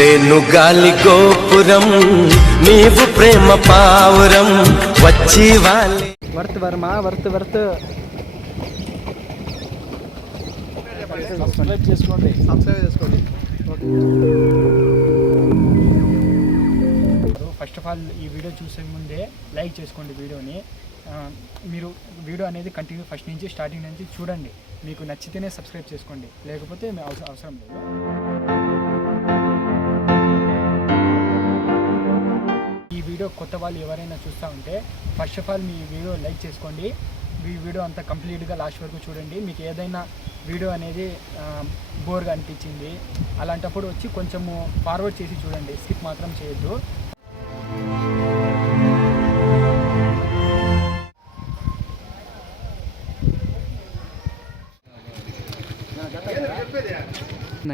నేను గాలి గోపురం నీవు ప్రేమ పావురం వచ్చి వాలి వర్త్ వర్మ వర్త్ సబ్స్క్రైబ్ చేసుకోండి ఫస్ట్ ఆఫ్ ఆల్ ఈ వీడియో చూసే ముందే లైక్ చేసుకోండి వీడియోని. మీరు వీడియో అనేది కంటిన్యూ ఫస్ట్ నుంచి స్టార్టింగ్ నుంచి చూడండి. మీకు నచ్చితేనే సబ్స్క్రైబ్ చేసుకోండి, లేకపోతే అవసరం లేదు. ఈ వీడియో కొత్త వాళ్ళు ఎవరైనా చూస్తూ ఉంటే first of all me video like చేసుకోండి. ఈ వీడియో అంతా కంప్లీట్గా లాస్ట్ వరకు చూడండి. మీకు ఏదైనా వీడియో అనేది బోర్గా అనిపించింది అలాంటప్పుడు వచ్చి కొంచెము ఫార్వర్డ్ చేసి చూడండి, స్కిప్ మాత్రం చేయొద్దు.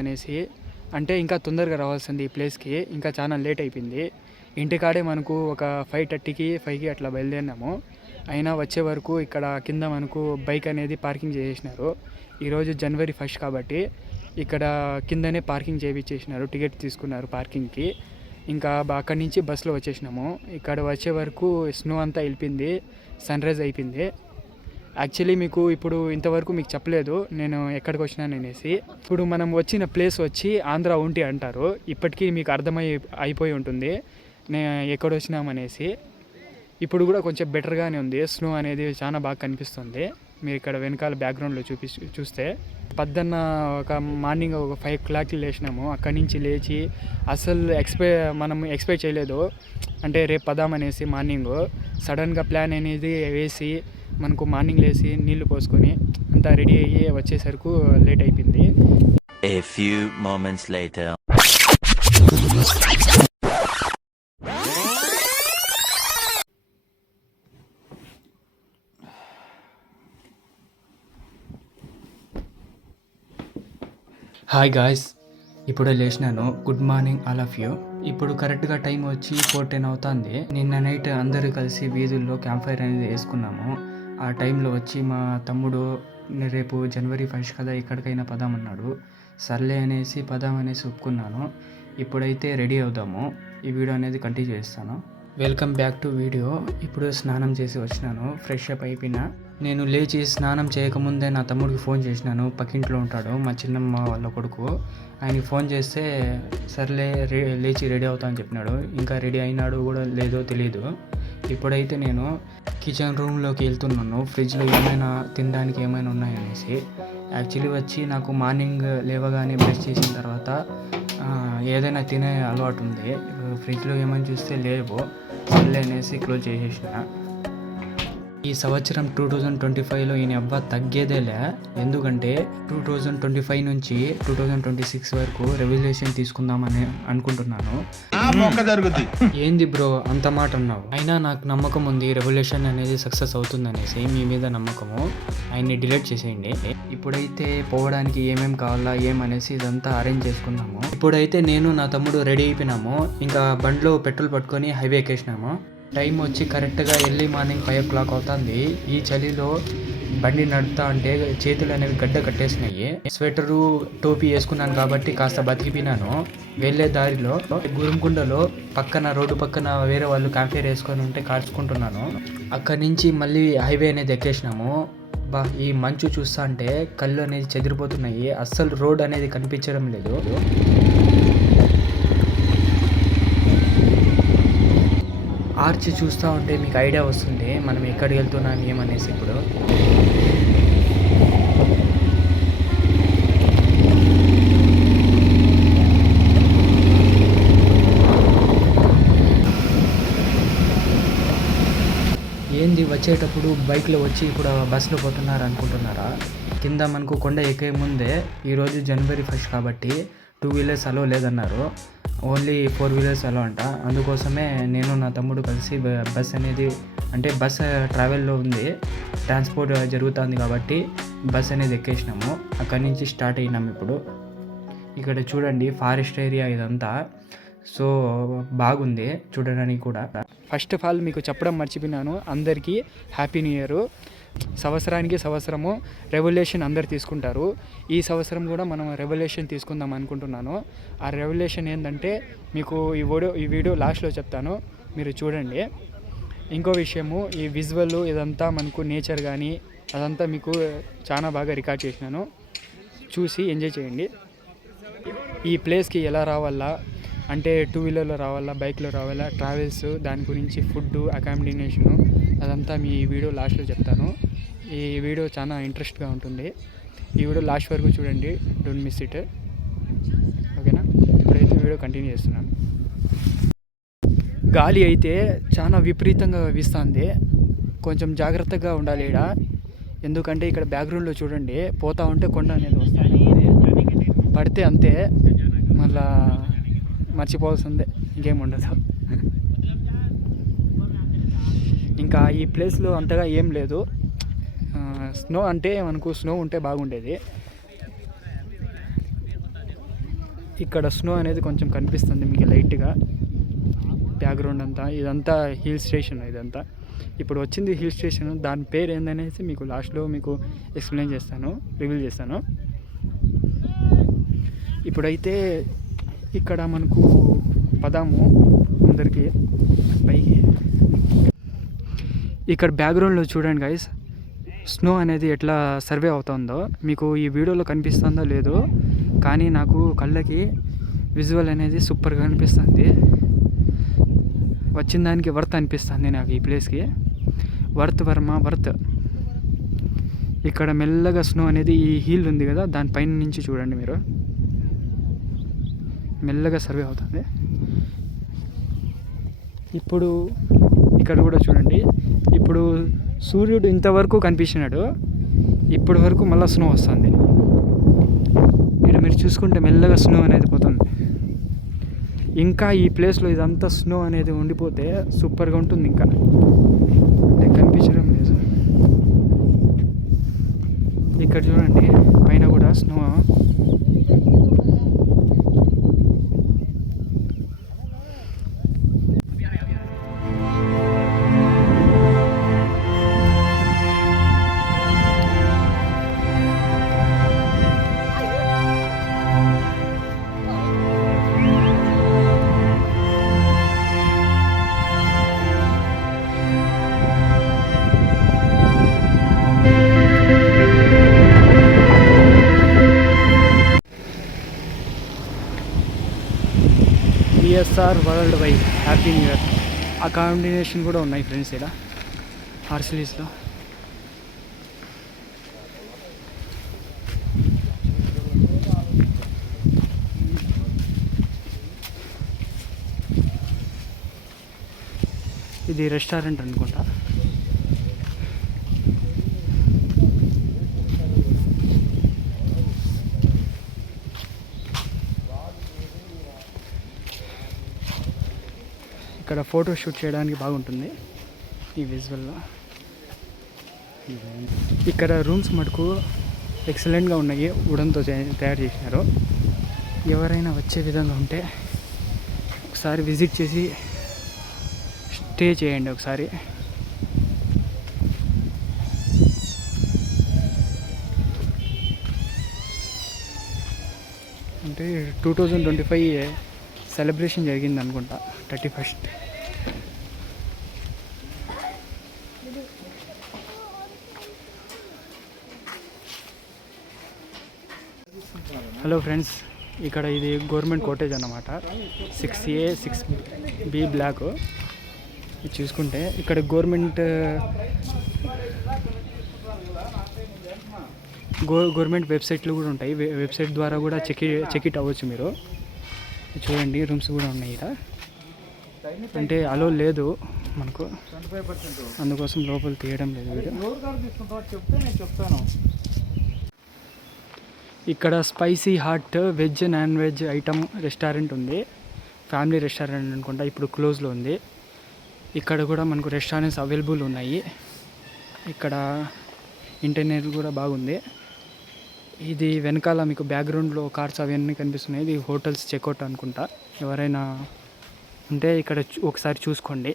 అనేసి అంటే ఇంకా తొందరగా రావాల్సింది ఈ ప్లేస్కి, ఇంకా చాలా లేట్ అయిపోయింది. ఇంటికాడే మనకు ఒక 5:30కి 5కి అట్లా బయలుదేరినాము. అయినా వచ్చే వరకు ఇక్కడ కింద మనకు బైక్ అనేది పార్కింగ్ చేసేసినారు. ఈరోజు జనవరి 1 కాబట్టి ఇక్కడ కిందనే పార్కింగ్ చేయించేసినారు, టికెట్ తీసుకున్నారు పార్కింగ్కి. ఇంకా అక్కడి నుంచి బస్సులో వచ్చేసినాము. ఇక్కడ వచ్చే వరకు స్నో అంతా వెళ్ళిపోయింది, సన్ రైజ్ అయిపోయింది. యాక్చువల్లీ మీకు ఇప్పుడు ఇంతవరకు మీకు చెప్పలేదు నేను ఎక్కడికి వచ్చినాను అనేసి. ఇప్పుడు మనం వచ్చిన ప్లేస్ వచ్చి ఆంధ్ర ఉంటి అంటారు. ఇప్పటికీ మీకు అయిపోయి ఉంటుంది నేను ఎక్కడ వచ్చినామనేసి. ఇప్పుడు కూడా కొంచెం బెటర్గానే ఉంది, స్నో అనేది చాలా బాగా కనిపిస్తుంది. మీరు ఇక్కడ వెనకాల బ్యాక్గ్రౌండ్లో చూస్తే పొద్దున్న ఒక మార్నింగ్ ఒక 5 o'clock లేచినాము. అక్కడి నుంచి లేచి అసలు మనం ఎక్స్పెక్ట్ చేయలేదు, అంటే రేపు పదామనేసి. మార్నింగ్ సడన్గా ప్లాన్ అనేది వేసి మనకు మార్నింగ్ లేచి నీళ్లు పోసుకొని అంతా రెడీ అయ్యి వచ్చేసరికి లేట్ అయిపోయింది. A few moments later. Hi guys, ఇప్పుడే లేచినాను. Good morning all of you. ఇప్పుడు కరెక్ట్గా టైం వచ్చి 4:10 అవుతుంది. నిన్న నైట్ అందరూ కలిసి వీధుల్లో క్యాంప్ ఫైర్ అనేది వేసుకున్నాము. ఆ టైంలో వచ్చి మా తమ్ముడు రేపు జనవరి 1 కదా ఎక్కడికైనా పదామన్నాడు. సర్లే అనేసి పదామనేసి ఒప్పుకున్నాను. ఇప్పుడైతే రెడీ అవుదాము. ఈ వీడియో అనేది కంటిన్యూ చేస్తాను. Welcome back to video. ఇప్పుడు స్నానం చేసి వచ్చినాను, ఫ్రెష్ అప్ అయిపోయినా. నేను లేచి స్నానం చేయకముందే నా తమ్ముడికి ఫోన్ చేసినాను. పక్కింట్లో ఉంటాడు, మా చిన్నమ్మ వాళ్ళ కొడుకు. ఆయనకి ఫోన్ చేస్తే సర్లే లేచి రెడీ అవుతా అని చెప్పినాడు. ఇంకా రెడీ అయినాడు కూడా లేదో తెలియదు. ఇప్పుడైతే నేను కిచెన్ రూమ్లోకి వెళ్తున్నాను, ఫ్రిడ్జ్లో ఏమైనా తినడానికి ఏమైనా ఉన్నాయనేసి. యాక్చువల్లీ వచ్చి నాకు మార్నింగ్ లేవగానే బ్రష్ చేసిన తర్వాత ఏదైనా తినే అలవాటు ఉంది. ఫ్రిడ్జ్లో ఏమైనా చూస్తే లేవు, సర్లే అనేసి క్లోజ్ చేసేసిన. ఈ సంవత్సరం 2025లో ఈయన అబ్బా తగ్గేదేలే. ఎందుకంటే 2025 నుంచి 2026 వరకు రెవల్యూషన్ తీసుకుందామని అనుకుంటున్నాను. ఏంది బ్రో అంత మాట అన్నావు? అయినా నాకు నమ్మకం ఉంది రెవల్యూషన్ అనేది సక్సెస్ అవుతుందనేసి. మీ మీద నమ్మకము. ఆయన్ని డిలీట్ చేసేయండి. ఇప్పుడైతే పోవడానికి ఏమేమి కావాలా ఏమనేసి ఇదంతా అరేంజ్ చేసుకున్నాము. ఇప్పుడైతే నేను నా తమ్ముడు రెడీ అయిపోయినాము. ఇంకా బండ్లో పెట్రోల్ పట్టుకొని హైవే ఎక్కేసినాము. టైం వచ్చి కరెక్ట్గా ఎర్లీ మార్నింగ్ 5 o'clock అవుతుంది. ఈ చలిలో బండి నడుపుతా అంటే చేతులు అనేవి గడ్డ కట్టేసినాయి. స్వెటరు టోపీ వేసుకున్నాను కాబట్టి కాస్త బతికిపోయినాను. వెళ్ళే దారిలో గురుంకొండలో రోడ్డు పక్కన వేరే వాళ్ళు క్యాంపేర్ వేసుకొని ఉంటే కాల్చుకుంటున్నాను. అక్కడి నుంచి మళ్ళీ హైవే అనేది ఎక్కేసినాము. ఈ మంచు చూస్తా అంటే కళ్ళు అనేది చెదిరిపోతున్నాయి. అస్సలు రోడ్ అనేది కనిపించడం లేదు. ఆర్చ్ చూస్తూ ఉంటే మీకు ఐడియా వస్తుంది మనం ఎక్కడికి వెళ్తున్నాం ఏమనేసి. ఇప్పుడు ఏంది వచ్చేటప్పుడు బైక్లో వచ్చి ఇప్పుడు బస్సులో పోతున్నారు అనుకుంటున్నారా? కింద మనకు కొండ ఎక్కే ముందే ఈరోజు జనవరి 1 కాబట్టి 2 wheelers అలో లేదన్నారు. ఓన్లీ 4 wheelers అలో అంట. అందుకోసమే నేను నా తమ్ముడు కలిసి బస్ అనేది అంటే బస్ ట్రావెల్లో ఉంది, ట్రాన్స్పోర్ట్ జరుగుతుంది కాబట్టి బస్ అనేది ఎక్కేసినాము. అక్కడి నుంచి స్టార్ట్ అయినాము. ఇప్పుడు ఇక్కడ చూడండి ఫారెస్ట్ ఏరియా ఇదంతా. సో బాగుంది చూడడానికి కూడా. ఫస్ట్ ఆఫ్ ఆల్ మీకు చెప్పడం మర్చిపోయినాను, అందరికీ హ్యాపీ న్యూ ఇయర్. సంవత్సరానికి సంవత్సరము రెవల్యూషన్ అందరు తీసుకుంటారు. ఈ సంవత్సరం కూడా మనం రెవల్యూషన్ తీసుకుందాం అనుకుంటున్నాను. ఆ రెవల్యూషన్ ఏంటంటే మీకు ఈ వీడియో లాస్ట్లో చెప్తాను, మీరు చూడండి. ఇంకో విషయము, ఈ విజువల్ ఇదంతా మనకు నేచర్ కానీ అదంతా మీకు చాలా బాగా రికార్డ్ చేసినాను, చూసి ఎంజాయ్ చేయండి. ఈ ప్లేస్కి ఎలా రావాలా అంటే 2 వీలర్లో రావాలా, బైక్లో రావాలా, ట్రావెల్స్, దాని గురించి ఫుడ్, అకామిడేషను అదంతా మీ వీడియో లాస్ట్లో చెప్తాను. ఈ వీడియో చాలా ఇంట్రెస్ట్గా ఉంటుంది. ఈ వీడియో లాస్ట్ వరకు చూడండి, డోంట్ మిస్ ఇట్. ఓకేనా? ఇప్పుడైతే వీడియో కంటిన్యూ చేస్తున్నాను. గాలి అయితే చాలా విపరీతంగా వీస్తుంది, కొంచెం జాగ్రత్తగా ఉండాలి ఇక్కడ. ఎందుకంటే ఇక్కడ బ్యాక్గ్రౌండ్లో చూడండి, పోతా ఉంటే కొండ అనేది వస్తుంది, పడితే అంతే మళ్ళా మర్చిపోవాల్సిందే, ఇంకేం ఉండదు. ఇంకా ఈ ప్లేస్లో అంతగా ఏం లేదు. స్నో అంటే మనకు స్నో ఉంటే బాగుండేది. ఇక్కడ స్నో అనేది కొంచెం కనిపిస్తుంది మీకు లైట్గా, బ్యాక్గ్రౌండ్ అంతా. ఇదంతా హిల్ స్టేషన్. ఇదంతా ఇప్పుడు వచ్చింది హిల్ స్టేషన్. దాని పేరు ఏందనేసి మీకు లాస్ట్లో మీకు ఎక్స్ప్లెయిన్ చేస్తాను, రివీల్ చేస్తాను. ఇప్పుడైతే ఇక్కడ మనకు పదాము అందరికీ పైకి. ఇక్కడ బ్యాక్గ్రౌండ్లో చూడండి గైస్, స్నో అనేది ఎట్లా సర్వే అవుతుందో మీకు ఈ వీడియోలో కనిపిస్తుందో లేదో, కానీ నాకు కళ్ళకి విజువల్ అనేది సూపర్గా అనిపిస్తుంది. వచ్చిన దానికి వర్త్ అనిపిస్తుంది నాకు ఈ ప్లేస్కి. వర్త్. ఇక్కడ మెల్లగా స్నో అనేది ఈ హీల్ ఉంది కదా, దానిపైన నుంచి చూడండి మీరు, మెల్లగా సర్వే అవుతుంది. ఇప్పుడు ఇక్కడ కూడా చూడండి, ఇప్పుడు సూర్యుడు ఇంతవరకు కనిపించినాడు, ఇప్పటి వరకు మళ్ళీ స్నో వస్తుంది. ఇక్కడ మీరు చూసుకుంటే మెల్లగా స్నో అనేది పోతుంది. ఇంకా ఈ ప్లేస్లో ఇదంతా స్నో అనేది ఉండిపోతే సూపర్గా ఉంటుంది. ఇంకా అంటే కనిపించడం లేదు. ఇక్కడ చూడండి పైన కూడా snow. BSR world wide happy new year. ఆ కాంబినేషన్ కూడా ఉన్నాయి ఫ్రెండ్స్ ఇక్కడ ఆర్సిలీస్లో. ఇది రెస్టారెంట్ అనుకుంటా. ఇక్కడ ఫోటో షూట్ చేయడానికి బాగుంటుంది ఈ విజువల్లో. ఇక్కడ రూమ్స్ మటుకు ఎక్సలెంట్గా ఉన్నాయి, వుడన్తో తయారు చేసినారు. ఎవరైనా వచ్చే విధంగా ఉంటే ఒకసారి విజిట్ చేసి స్టే చేయండి ఒకసారి. అంటే 2025 సెలబ్రేషన్ జరిగింది అనుకుంటా, 31st. హలో ఫ్రెండ్స్, ఇక్కడ ఇది గవర్నమెంట్ కాటేజ్ అన్నమాట. 6A 6B black. ఇది చూసుకుంటే ఇక్కడ గవర్నమెంట్ వెబ్సైట్లు కూడా ఉంటాయి. వెబ్సైట్ ద్వారా కూడా చెక్ ఇట్ అవ్వచ్చు మీరు. చూడండి రూమ్స్ కూడా ఉన్నాయి ఇక్కడ. అంటే అలో లేదు మనకు, అందుకోసం లోపల తీయడం లేదు వీడియో. ఇక్కడ spicy hot veg non veg item restaurant ఉంది. ఫ్యామిలీ రెస్టారెంట్ అనుకుంటా, ఇప్పుడు క్లోజ్లో ఉంది. ఇక్కడ కూడా మనకు రెస్టారెంట్స్ అవైలబుల్ ఉన్నాయి. ఇక్కడ ఇంటర్నెట్ కూడా బాగుంది. ఇది వెనకాల మీకు బ్యాక్గ్రౌండ్లో కార్స్ అవన్నీ కనిపిస్తున్నాయి. ఇది హోటల్స్ చెక్అవుట్ అనుకుంటా. ఎవరైనా ఉంటే ఇక్కడ ఒకసారి చూసుకోండి.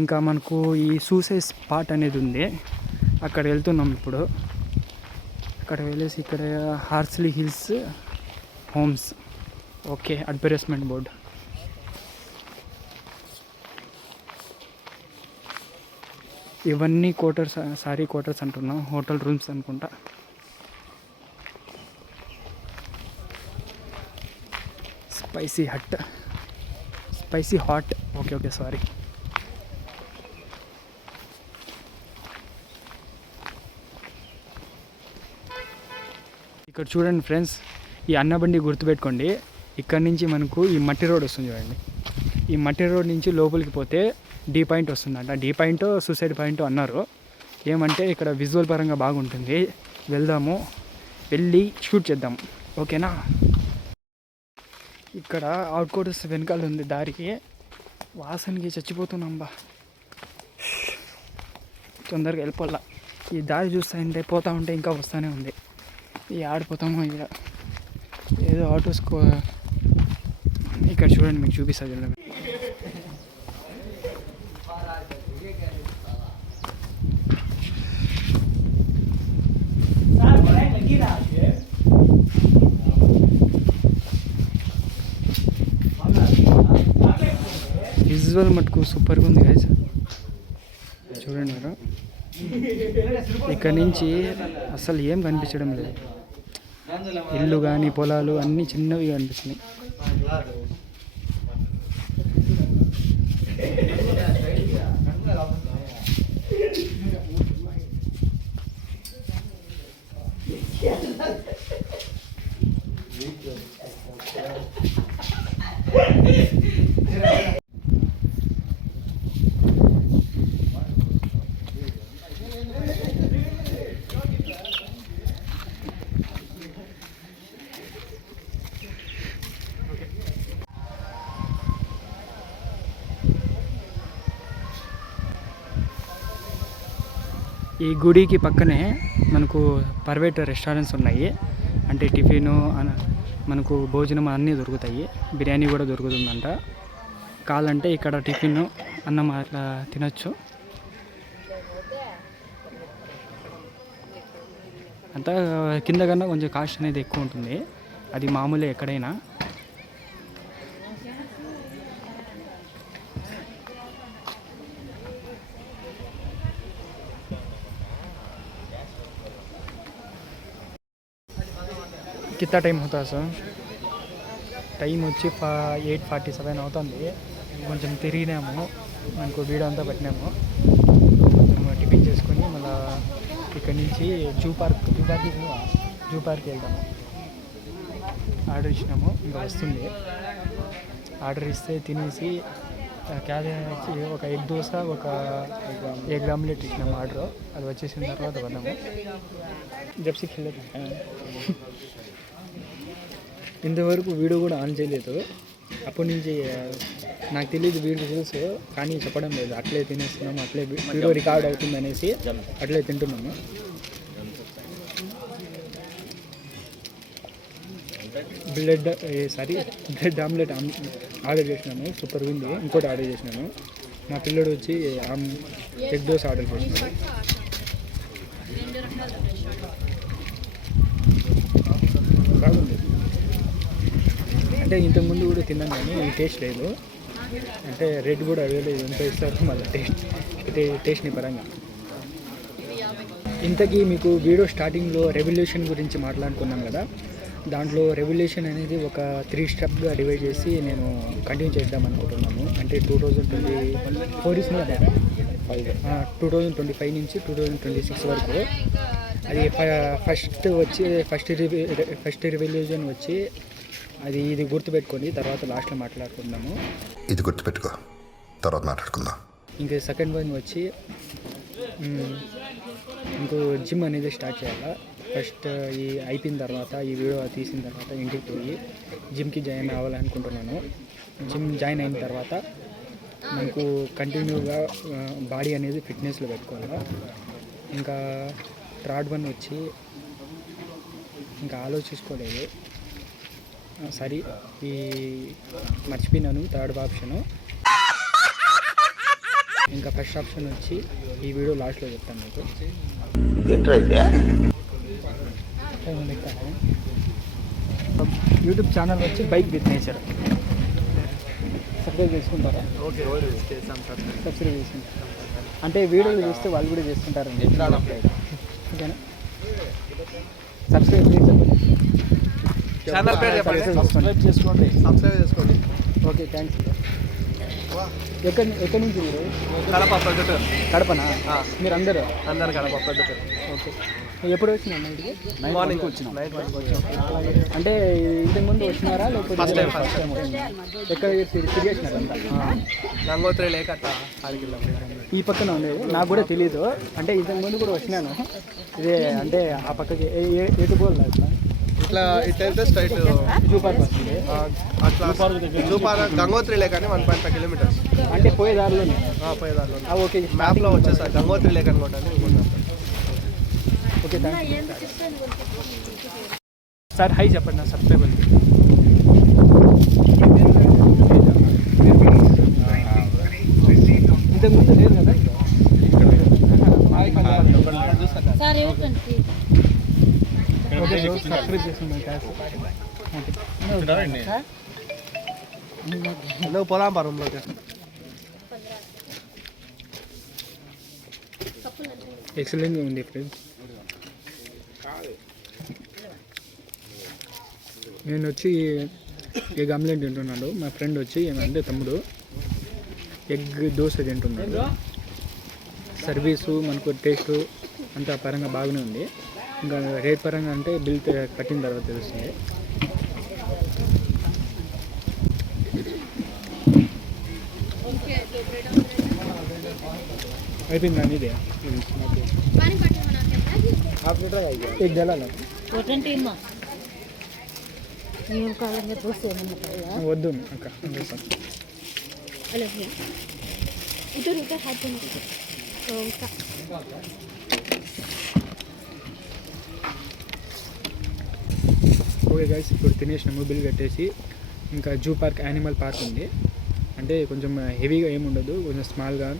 ఇంకా మనకు ఈ సూసైడ్ స్పాట్ అనేది ఉంది, అక్కడ వెళ్తున్నాం ఇప్పుడు. అక్కడ వెళ్ళేసి ఇక్కడ Horsley hills homes, okay, advertisement board. ఇవన్నీ క్వార్టర్స్, క్వార్టర్స్ అంటున్నాం, హోటల్ రూమ్స్ అనుకుంటా. Spicy hot, okay sorry. ఇక్కడ చూడండి ఫ్రెండ్స్, ఈ అన్నబండి గుర్తుపెట్టుకోండి. ఇక్కడ నుంచి మనకు ఈ మట్టి రోడ్ వస్తుంది చూడండి. ఈ మట్టి రోడ్ నుంచి లోపలికి పోతే డీ పాయింట్ వస్తుందంట. డీ పాయింట్ సూసైడ్ పాయింట్ అన్నారు. ఏమంటే ఇక్కడ విజువల్ పరంగా బాగుంటుంది, వెళ్దాము, వెళ్ళి షూట్ చేద్దాం, ఓకేనా. ఇక్కడ అవుట్ కోర్స్ వెనకాల ఉంది దారికి, వాసనకి చచ్చిపోతున్నాం బా, తొందరగా వెళ్ళిపోలా. ఈ దారి చూస్తుంటే పోతా ఉంటే ఇంకా వస్తూనే ఉంది. ఈ ఆడిపోతామో ఇక్కడ ఏదో ఆటోస్కో. ఇక్కడ చూడండి, మీకు చూపిస్తా చూడండి. విజువల్ మటుకు సూపర్గా ఉంది గైస్, చూడండి మీరు. ఇక్కడ నుంచి అసలు ఏం కనిపించడం లేదు, ఇల్లు కానీ పొలాలు అన్నీ చిన్నవి కనిపిస్తున్నాయి. ఈ గుడికి పక్కనే మనకు ప్రైవేట్ రెస్టారెంట్స్ ఉన్నాయి, అంటే టిఫిను మనకు భోజనం అన్నీ దొరుకుతాయి, బిర్యానీ కూడా దొరుకుతుందంట. కావాలంటే ఇక్కడ టిఫిన్ అన్నం అట్లా తినచ్చు. అంతా కింద కన్నా కొంచెం కాస్ట్ అనేది ఎక్కువ ఉంటుంది, అది మామూలే ఎక్కడైనా. కిత్తా టైం అవుతా సార్? టైం వచ్చి 8:47 అవుతుంది. కొంచెం తిరిగినాము, మనకు వీడియో అంతా పెట్టినాము. కొంచెం టిఫిన్ చేసుకొని మళ్ళీ ఇక్కడి నుంచి జూ పార్క్ వెళ్దాము. ఆర్డర్ ఇచ్చినాము, ఇంకా వస్తుంది. ఆర్డర్ ఇస్తే తినేసి ఒక ఎగ్ దోశ, ఒక ఎగ్ ఆమ్లెట్ ఇచ్చినాము ఆర్డర్. అది వచ్చేసిన తర్వాత వద్దాము. జప్సీకి వెళ్ళదు, ఇంతవరకు వీడియో కూడా ఆన్ చేయలేదు. అప్పటి నుంచి నాకు తెలియదు, వీడియో తెలుసు కానీ చెప్పడం లేదు. అట్లే తినేస్తున్నాము, అట్లే వీడియో రికార్డ్ అవుతుంది అనేసి అట్లే తింటున్నాము. బ్రెడ్ ఆమ్లెట్ ఆర్డర్ చేసినాము, సూపర్గా ఉంది. ఇంకోటి ఆర్డర్ చేసినాము. మా పిల్లడు వచ్చి ఎగ్ దోశ ఆర్డర్ చేసినాము. బాగుంది, అంటే ఇంతకుముందు కూడా తిన్నాను కానీ ఈ టేస్ట్ లేదు. అంటే రేట్ కూడా అడగలేదు ఎంత ఇస్తారు మళ్ళీ టేస్ట్ని పరంగా. ఇంతకీ మీకు వీడియో స్టార్టింగ్లో రెవల్యూషన్ గురించి మాట్లాడుకున్నాం కదా, దాంట్లో రెవల్యూషన్ అనేది ఒక 3 స్టెప్గా డివైడ్ చేసి నేను కంటిన్యూ చేద్దాం అనుకుంటున్నాను. అంటే 2025 నుంచి 2026 వరకు. అది ఫస్ట్ రెవల్యూషన్ వచ్చి ఇది గుర్తుపెట్టుకొని తర్వాత లాస్ట్లో మాట్లాడుకుందాము. ఇది గుర్తుపెట్టుకో, తర్వాత మాట్లాడుకుందాం. ఇంకా సెకండ్ వన్ వచ్చి ఇంకో జిమ్ అనేది స్టార్ట్ చేయాలా. ఫస్ట్ ఈ అయిపోయిన తర్వాత, ఈ వీడియో తీసిన తర్వాత ఇంటికి పోయి జిమ్కి జాయిన్ అవ్వాలనుకుంటున్నాను. జిమ్ జాయిన్ అయిన తర్వాత మనకు కంటిన్యూగా బాడీ అనేది ఫిట్నెస్లో పెట్టుకోవాలి. ఇంకా థర్డ్ వన్ వచ్చి ఇంకా ఆలోచించుకోలేదు, సరే మర్చిపోయినాను థర్డ్ ఆప్షను. ఇంకా ఫస్ట్ ఆప్షన్ వచ్చి ఈ వీడియో లాస్ట్లో చెప్తాను మీకు. యూట్యూబ్ ఛానల్ వచ్చి బైక్ విత్ నేచర్. సబ్స్క్రైబ్ చేసుకుంటారా? ఓకే సబ్స్క్రైబ్ చేసుకుంటారు అంటే వీడియోలు చూస్తే వాళ్ళు కూడా చేసుకుంటారండి. ఓకేనా? సబ్స్క్రైబ్ ఛానల్ పేరు చెప్పండి. సబ్స్క్రైబ్ చేసుకోండి. Okay, thanks. ఎక్కడి నుంచి మీరు? కడప ప్రొద్దుటూరు. కడపనా? మీరు అందరూ కడప ప్రొద్దుటూరు. ఓకే. ఎప్పుడు వచ్చినా నైట్కి? మార్నింగ్ వచ్చినాం. నైట్ వరకు వచ్చాం. అంటే ఇంతకు ముందు వచ్చినారా లేకపోతే ఫస్ట్ టైం. ఎక్కడ తిరిగేసినారు అంతా? గంగోత్రి లేక అట్లా ఆడికి ఈ పక్కన ఉండేది నాకు కూడా తెలీదు. అంటే ఇంతకు ముందు కూడా వచ్చినాను. ఇదే అంటే ఆ పక్కకి ఎటు పోవాలి ఇట్లా వెళ్తే స్ట్రైట్ జూ పార్క్ వస్తుంది. అట్లా జూ పార్క్ గంగోత్రి లేక అని 1.5 కిలోమీటర్స్. అంటే పోయే దారిలోనే? పోయేదారిలో ఓకే. మ్యాప్లో వచ్చేసారి గంగోత్రి లేక అనుకుంటాను. Okay, thank sir. హై చెప్పండి నా సబ్స్క్రైబర్. ఇంతకు ముందు లేదు కదా సబ్స్క్రైబ్ చేస్తున్నాను. నువ్వు పోదాం పరంలో. ఎక్సలెంట్గా ఉంది ఫ్రెండ్స్. నేను వచ్చి ఎగ్ ఆమ్లెట్ తింటున్నాడు. మా ఫ్రెండ్ వచ్చి ఏమంటే తమ్ముడు ఎగ్ దోశ తింటున్నాడు. సర్వీసు మనకు టేస్ట్ అంతా పరంగా బాగానే ఉంది. ఇంకా రేట్ పరంగా అంటే బిల్ కట్టిన తర్వాత తెలుస్తుంది. అయిపోయిందా ఇదే? एक डाला ना వద్దు అక్క. ఓకే గైస్, ఇప్పుడు తినేసినాము. బిల్ కట్టేసి ఇంకా జూ పార్క్, యానిమల్ పార్క్ ఉంది. అంటే కొంచెం హెవీగా ఏముండదు, కొంచెం స్మాల్గా,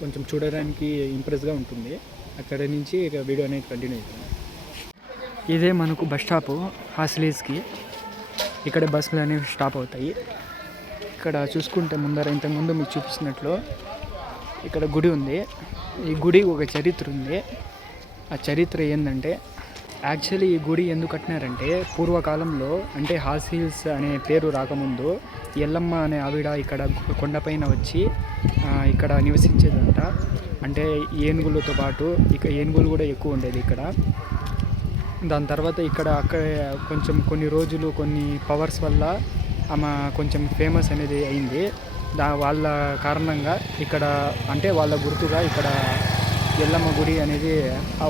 కొంచెం చూడడానికి ఇంప్రెస్గా ఉంటుంది. అక్కడ నుంచి ఇక వీడియో అనేది కంటిన్యూ అవుతుంది. ఇదే మనకు బస్ స్టాపు హాస్లీస్కి. ఇక్కడ బస్సులు అనేవి స్టాప్ అవుతాయి. ఇక్కడ చూసుకుంటే ముందర ఇంతకుముందు మీకు చూపిస్తున్నట్లు ఇక్కడ గుడి ఉంది. ఈ గుడి ఒక చరిత్ర ఉంది. ఆ చరిత్ర ఏంటంటే, యాక్చువల్లీ ఈ గుడి ఎందుకు కట్టినారంటే, పూర్వకాలంలో అంటే హార్స్ హిల్స్ అనే పేరు రాకముందు ఎల్లమ్మ అనే ఆవిడ ఇక్కడ కొండపైన వచ్చి ఇక్కడ నివసించేదంట. అంటే ఏనుగులతో పాటు ఇక ఏనుగులు కూడా ఎక్కువ ఉండేది ఇక్కడ. దాని తర్వాత అక్కడ కొంచెం కొన్ని రోజులు కొన్ని పవర్స్ వల్ల ఆమె కొంచెం ఫేమస్ అనేది అయింది. వాళ్ళ కారణంగా ఇక్కడ అంటే వాళ్ళ గుర్తుగా ఇక్కడ ఎల్లమ్మ గుడి అనేది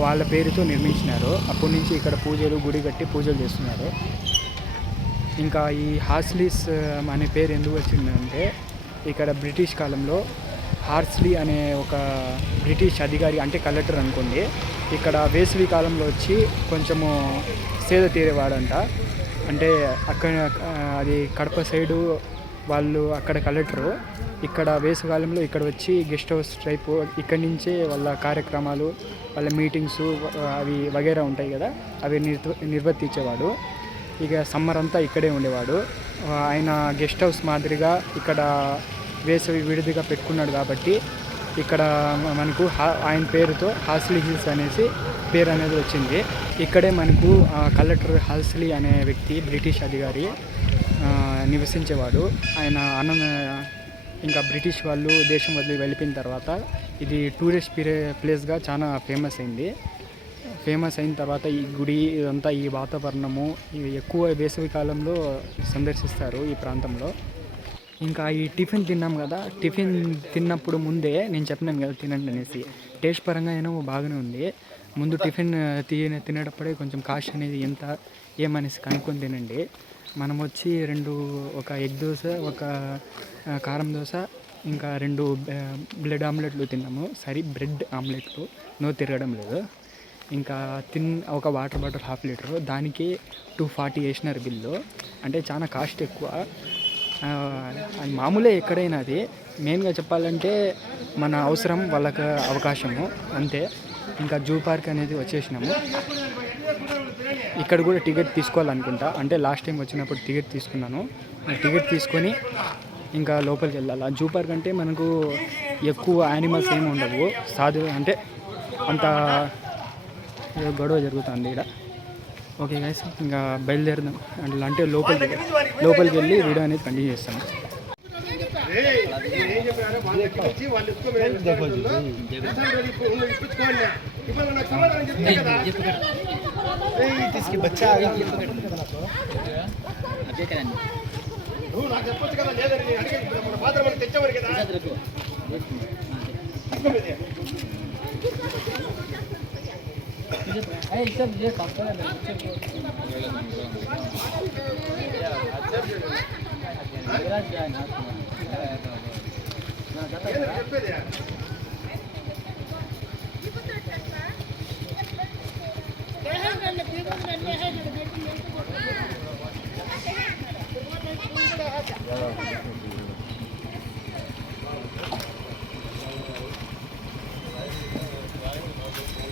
వాళ్ళ పేరుతో నిర్మించినారు. అప్పటి నుంచి ఇక్కడ గుడి కట్టి పూజలు చేస్తున్నారు. ఇంకా ఈ హార్స్లీస్ అనే పేరు ఎందుకు వచ్చిందంటే, ఇక్కడ బ్రిటిష్ కాలంలో హార్స్లీ అనే ఒక బ్రిటిష్ అధికారి అంటే కలెక్టర్ అనుకోండి, ఇక్కడ వేసవి కాలంలో వచ్చి కొంచెము సేద తీరేవాడంట. అంటే అక్కడ అది కడప సైడు వాళ్ళు అక్కడ కలెక్టరు, ఇక్కడ వేసవికాలంలో ఇక్కడ వచ్చి గెస్ట్ హౌస్ టైపు ఇక్కడి నుంచే వాళ్ళ కార్యక్రమాలు, వాళ్ళ మీటింగ్స్ అవి వగేరా ఉంటాయి కదా, అవి నిర్వర్తించేవాడు. ఇక సమ్మర్ అంతా ఇక్కడే ఉండేవాడు. ఆయన గెస్ట్ హౌస్ మాదిరిగా ఇక్కడ వేసవి విడిదిగా పెట్టుకున్నాడు కాబట్టి ఇక్కడ మనకు ఆయన పేరుతో హార్స్లీ హిల్స్ అనేసి పేరు అనేది వచ్చింది. ఇక్కడే మనకు కలెక్టర్ హార్స్లీ అనే వ్యక్తి బ్రిటిష్ అధికారి నివసించేవాడు. ఆయన ఇంకా బ్రిటిష్ వాళ్ళు దేశం వదిలి వెళ్ళిపోయిన తర్వాత ఇది టూరిస్ట్ ప్లేస్గా చాలా ఫేమస్ అయింది. ఫేమస్ అయిన తర్వాత ఈ గుడి ఇదంతా ఈ వాతావరణము ఎక్కువ వేసవి కాలంలో సందర్శిస్తారు ఈ ప్రాంతంలో. ఇంకా ఈ టిఫిన్ తిన్నాం కదా, టిఫిన్ తిన్నప్పుడు ముందే నేను చెప్పినాను కదా తినండి అనేసి, టేస్ట్ పరంగా అయినా బాగానే ఉంది. ముందు టిఫిన్ తినేటప్పుడే కొంచెం కాస్ట్ అనేది ఎంత ఏమనేసి కనుక్కొని తినండి. మనం వచ్చి ఒక ఎగ్ దోశ, ఒక కారం దోశ, ఇంకా 2 బ్రెడ్ ఆమ్లెట్లు తిన్నాము. బ్రెడ్ ఆమ్లెట్లు, తిరగడం లేదు. ఇంకా ఒక వాటర్ బాటిల్ 1/2 లీటరు, దానికి 240 వేసినారు బిల్లు. అంటే చాలా కాస్ట్ ఎక్కువ. అది మామూలే ఎక్కడైనా అది, మెయిన్గా చెప్పాలంటే మన అవసరం వాళ్ళకి అవకాశము అంతే. ఇంకా జూ పార్క్ అనేది వచ్చేసినాము. ఇక్కడ కూడా టికెట్ తీసుకోవాలనుకుంటా, అంటే లాస్ట్ టైం వచ్చినప్పుడు టికెట్ తీసుకున్నాను. టికెట్ తీసుకొని ఇంకా లోపలికి వెళ్ళాలి. జూ పార్క్ అంటే మనకు ఎక్కువ యానిమల్స్ ఏమి ఉండవు, అంటే అంత గొడవ జరుగుతుంది ఇక్కడ. ఓకే గైస్, ఇంకా బయలుదేరదాం. అంటే లోపలికి వెళ్ళి వీడియో అనేది కంటిన్యూ చేస్తాను.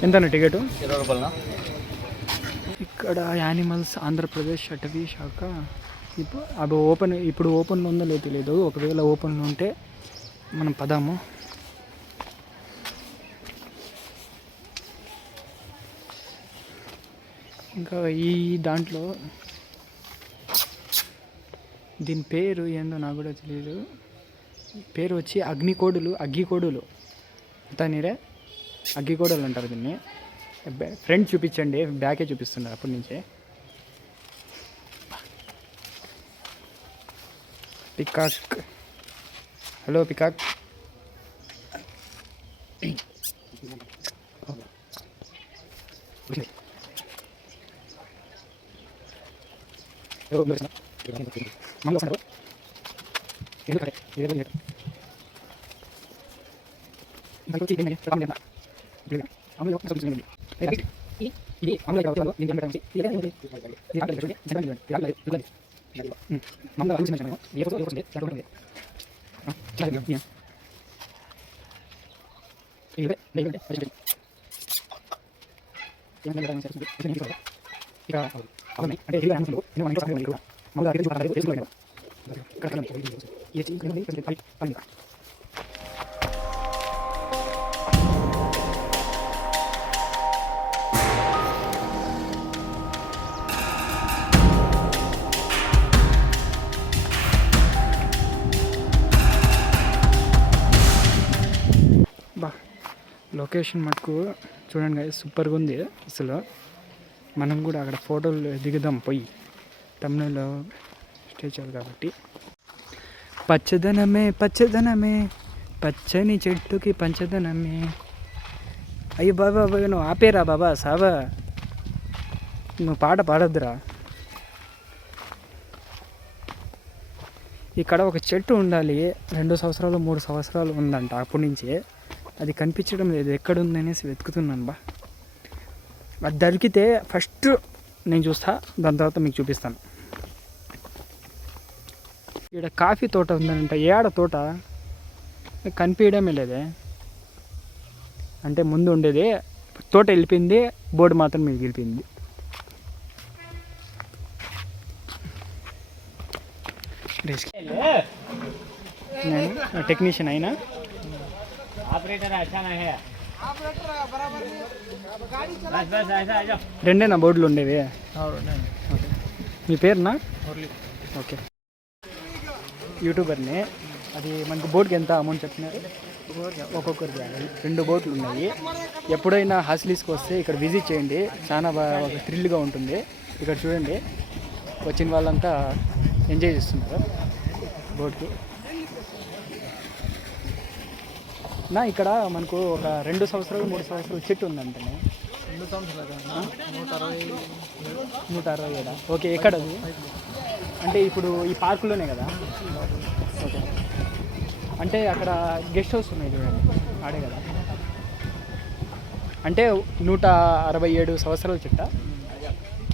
ఎంత టికెట్? 20 రూపాయలనా? ఇక్కడ యానిమల్స్ ఆంధ్రప్రదేశ్ అటవీ శాఖ. ఇప్పుడు ఓపెన్లో ఉందో లేదో తెలియదు. ఒకవేళ ఓపెన్లో ఉంటే మనం పదాము. ఇంకా ఈ దాంట్లో దీని పేరు ఏందో నాకు కూడా తెలియదు. పేరు వచ్చి అగ్గికోడులు అంతా నీరే అగ్గికోడలు అంటారు దీన్ని. ఫ్రంట్ చూపించండి, బ్యాకే చూపిస్తున్నారు అప్పటి నుంచే. Peacock, hello peacock. లొకేషన్ మటుకు చూడండి గాయస్, సూపర్గా ఉంది అసలు. మనం కూడా అక్కడ ఫోటోలు దిగుదాం పోయి, తమిళలో స్టే చేయాలి కాబట్టి. పచ్చదనమే పచ్చని చెట్టుకి పంచదనమే. అయ్యో బాబా నువ్వు ఆపేరా బాబా సాబా, నువ్వు పాట పాడొద్దురా. ఇక్కడ ఒక చెట్టు ఉండాలి, 2 సంవత్సరాలు 3 సంవత్సరాలు ఉందంట అప్పటి నుంచే. అది కనిపించడం లేదు, ఎక్కడుంది అనేసి వెతుకుతున్నాను బా. అది దొరికితే ఫస్ట్ నేను చూస్తా, దాని తర్వాత మీకు చూపిస్తాను. ఇక్కడ కాఫీ తోట ఉందంట. ఏడ తోట కనిపించడమే లేదే. అంటే ముందు ఉండేది తోట వెళ్ళిపోయింది, బోర్డు మాత్రం మీకు వెళ్ళిపోయింది. నేను టెక్నీషియన్ అయినా రెండేనా బోర్డులు ఉండేవి? మీ పేరునా? ఓకే, యూట్యూబర్ని. అది మనకు బోర్డుకి ఎంత అమౌంట్ చెప్తున్నారు? ఒక్కొక్కరికి 2 బోట్లు ఉన్నాయి. ఎప్పుడైనా హాస్లీస్కి వస్తే ఇక్కడ విజిట్ చేయండి, చాలా బాగా థ్రిల్గా ఉంటుంది. ఇక్కడ చూడండి, వచ్చిన వాళ్ళంతా ఎంజాయ్ చేస్తున్నారు బోట్కి. నా ఇక్కడ మనకు ఒక 2 సంవత్సరాలు 3 సంవత్సరాలు చెట్టు ఉందంటే 2 సంవత్సరాలు 167. ఓకే, ఎక్కడ అది? అంటే ఇప్పుడు ఈ పార్కులోనే కదా? ఓకే, అంటే అక్కడ గెస్ట్ హౌస్ ఉన్నాయి చూడండి, ఆడే కదా. అంటే 167 సంవత్సరాల చెట్ట.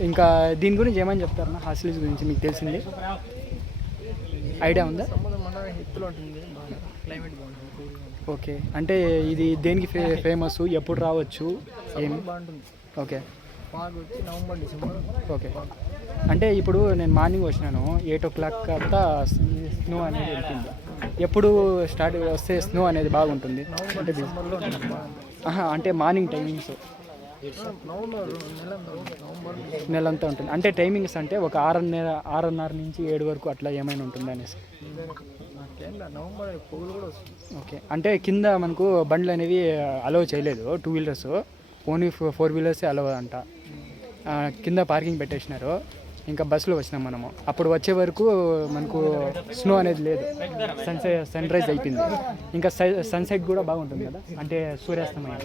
ఇంకా దీని గురించి ఏమని చెప్తారన్నా, హాస్టల్స్ గురించి మీకు తెలిసింది ఐడియా ఉందా? క్లైమేట్ బాగుంటుంది, కూల్గా ఉంటుంది. ఓకే, అంటే ఇది దేనికి ఫేమస్, ఎప్పుడు రావచ్చు, ఏం? బాగుంటుంది. ఓకే మాకు వచ్చి నవంబర్ డిసెంబర్. ఓకే, అంటే ఇప్పుడు నేను మార్నింగ్ వచ్చినాను 8 o'clock అంతా స్నో అనేది వెళ్తుంది. ఎప్పుడు స్టార్ట్ వస్తే స్నో అనేది బాగుంటుంది అంటే డిసెంబర్లో ఉంటుంది బాగుంటుంది. అంటే మార్నింగ్ టైమింగ్స్ నవంబర్ నవంబర్ నెలంతా ఉంటుంది. అంటే టైమింగ్స్ అంటే ఒక 6:30 నుంచి 7 వరకు అట్లా ఏమైనా ఉంటుంది అనేసి. నాకేం నవంబర్ పొగులు కూడా వస్తుంది. ఓకే, అంటే కింద మనకు బండ్లు అనేవి అలౌ చేయలేదు, 2 wheelers, ఓన్లీ 4 wheelers అలౌ అంట. కింద పార్కింగ్ పెట్టేసినారు. ఇంకా బస్సులో వచ్చినాం మనము. అప్పుడు వచ్చే వరకు మనకు స్నో అనేది లేదు, సన్ రైజ్ అయిపోయింది. ఇంకా సన్సెట్ కూడా బాగుంటుంది కదా, అంటే సూర్యాస్తమయం.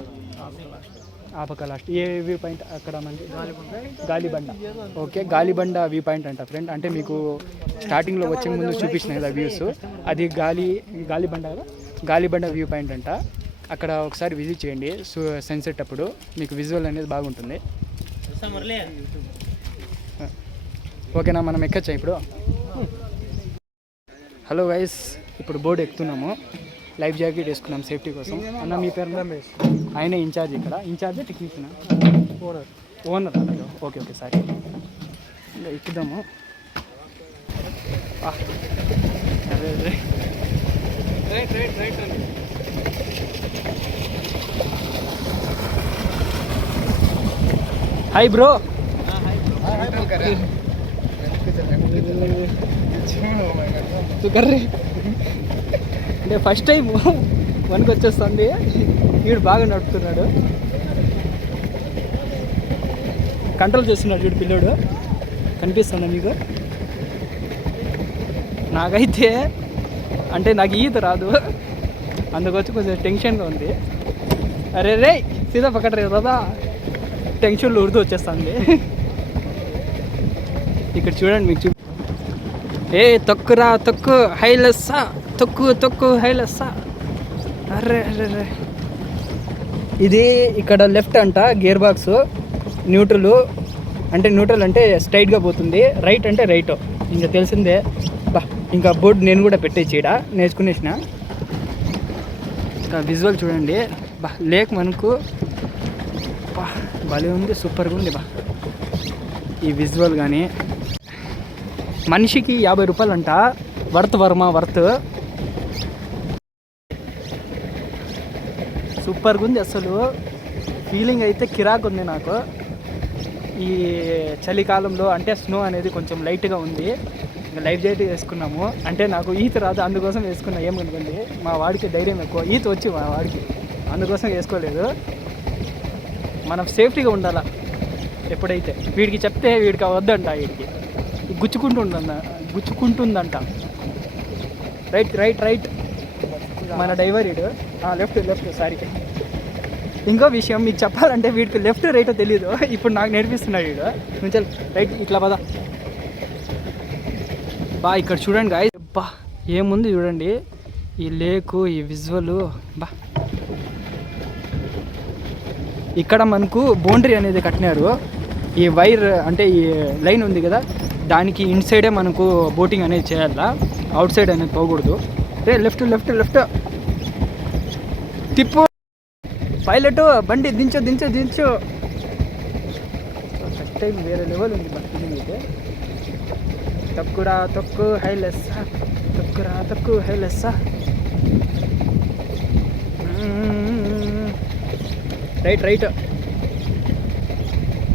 ఆ పక్క లాస్ట్ ఏ వ్యూ పాయింట్ అక్కడ మనకి గాలిబండ. ఓకే, గాలిబండ వ్యూ పాయింట్ అంట ఫ్రెండ్. అంటే మీకు స్టార్టింగ్లో వచ్చే ముందు చూపించిన కదా వ్యూస్, అది గాలిబండ వ్యూ పాయింట్ అంట. అక్కడ ఒకసారి విజిట్ చేయండి సన్సెట్ అప్పుడు, మీకు విజువల్ అనేది బాగుంటుంది. ఓకేనా, మనం ఎక్కచ్చా ఇప్పుడు? హలో గైస్, ఇప్పుడు బోర్డు ఎక్కుతున్నాము. లైఫ్ జాకెట్ వేసుకున్నాం సేఫ్టీ కోసం. అన్న మీ పేరు? రమేష్. ఆయనే ఇన్ఛార్జ్ ఇక్కడ. Incharge technician? Owner. Okay okay, సరే ఎక్కుదాము. అరే రైట్. Hi bro. అంటే ఫస్ట్ టైం వన్కి వచ్చేస్తుంది. వీడు బాగా నడుపుతున్నాడు, కంట్రోల్ చేస్తున్నాడు వీడు పిల్లోడు. కనిపిస్తుందా మీకు? నాకైతే అంటే నాకు ఈత రాదు, అందుకొచ్చి కొంచెం టెన్షన్గా ఉంది. అరే రే సీదా పక్కన రే దాదా, టెన్షన్లో ఉర్దూ వచ్చేస్తుంది. ఇక్కడ చూడండి, మీకు ఏ తొక్కురా తొక్కు హైలెస్సా, తొక్కు హైలెస్సా. అర్రే అర్రే, ఇది ఇక్కడ లెఫ్ట్ అంట గేర్ బాక్స్. న్యూట్రల్ అంటే స్ట్రైట్గా పోతుంది, రైట్ అంటే రైట్. ఇంకా తెలిసిందే బా. ఇంకా బోర్డు నేను కూడా పెట్టేసి ఈడ నేర్చుకునేసిన. ఇంకా విజువల్ చూడండి బా, లేక్ మనకు బా భలే ఉంది, సూపర్గా ఉంది బా ఈ విజువల్. కానీ మనిషికి 50 రూపాయలు అంట, వర్త్ సూపర్గా ఉంది అసలు. ఫీలింగ్ అయితే కిరాక్ ఉంది నాకు. ఈ చలికాలంలో అంటే స్నో అనేది కొంచెం లైట్గా ఉంది. ఇంకా లైఫ్ జాకెట్ వేసుకున్నాము. అంటే నాకు ఈత రాదు, అందుకోసం వేసుకున్నా. ఏమనుకోండి, మా వాడికి ధైర్యం ఎక్కువ, ఈత వచ్చి మా వాడికి, అందుకోసం వేసుకోలేదు. మనం సేఫ్టీగా ఉండాలా. ఎప్పుడైతే వీడికి చెప్తే వీడికి వద్దంట, వీడికి గుచ్చుకుంటుందంట. రైట్ మన డ్రైవర్ వీడు. Left sorry. ఇంకో విషయం మీకు చెప్పాలంటే, వీడికి లెఫ్ట్ రైట్ తెలీదు, ఇప్పుడు నాకు నేర్పిస్తున్నాడు వీడు. నుంచి రైట్ ఇట్లా పదా బా. ఇక్కడ చూడండి గాయ్స్, బా ఏముంది చూడండి, ఈ లేకు, ఈ విజువల్ బా. ఇక్కడ మనకు బౌండరీ అనేది కట్టినారు. ఈ వైర్ అంటే ఈ లైన్ ఉంది కదా, దానికి ఇన్సైడే మనకు బోటింగ్ అనేది చేయాలా, అవుట్ సైడ్ అనేది పోకూడదు. రే లెఫ్ట్ తిప్పు. పైలట్ బండి దించు. ఫస్ట్ టైం వేరే లెవెల్ ఉంది మన ఫీలింగ్ అయితే. తొక్కు హైలెస్సా. రైట్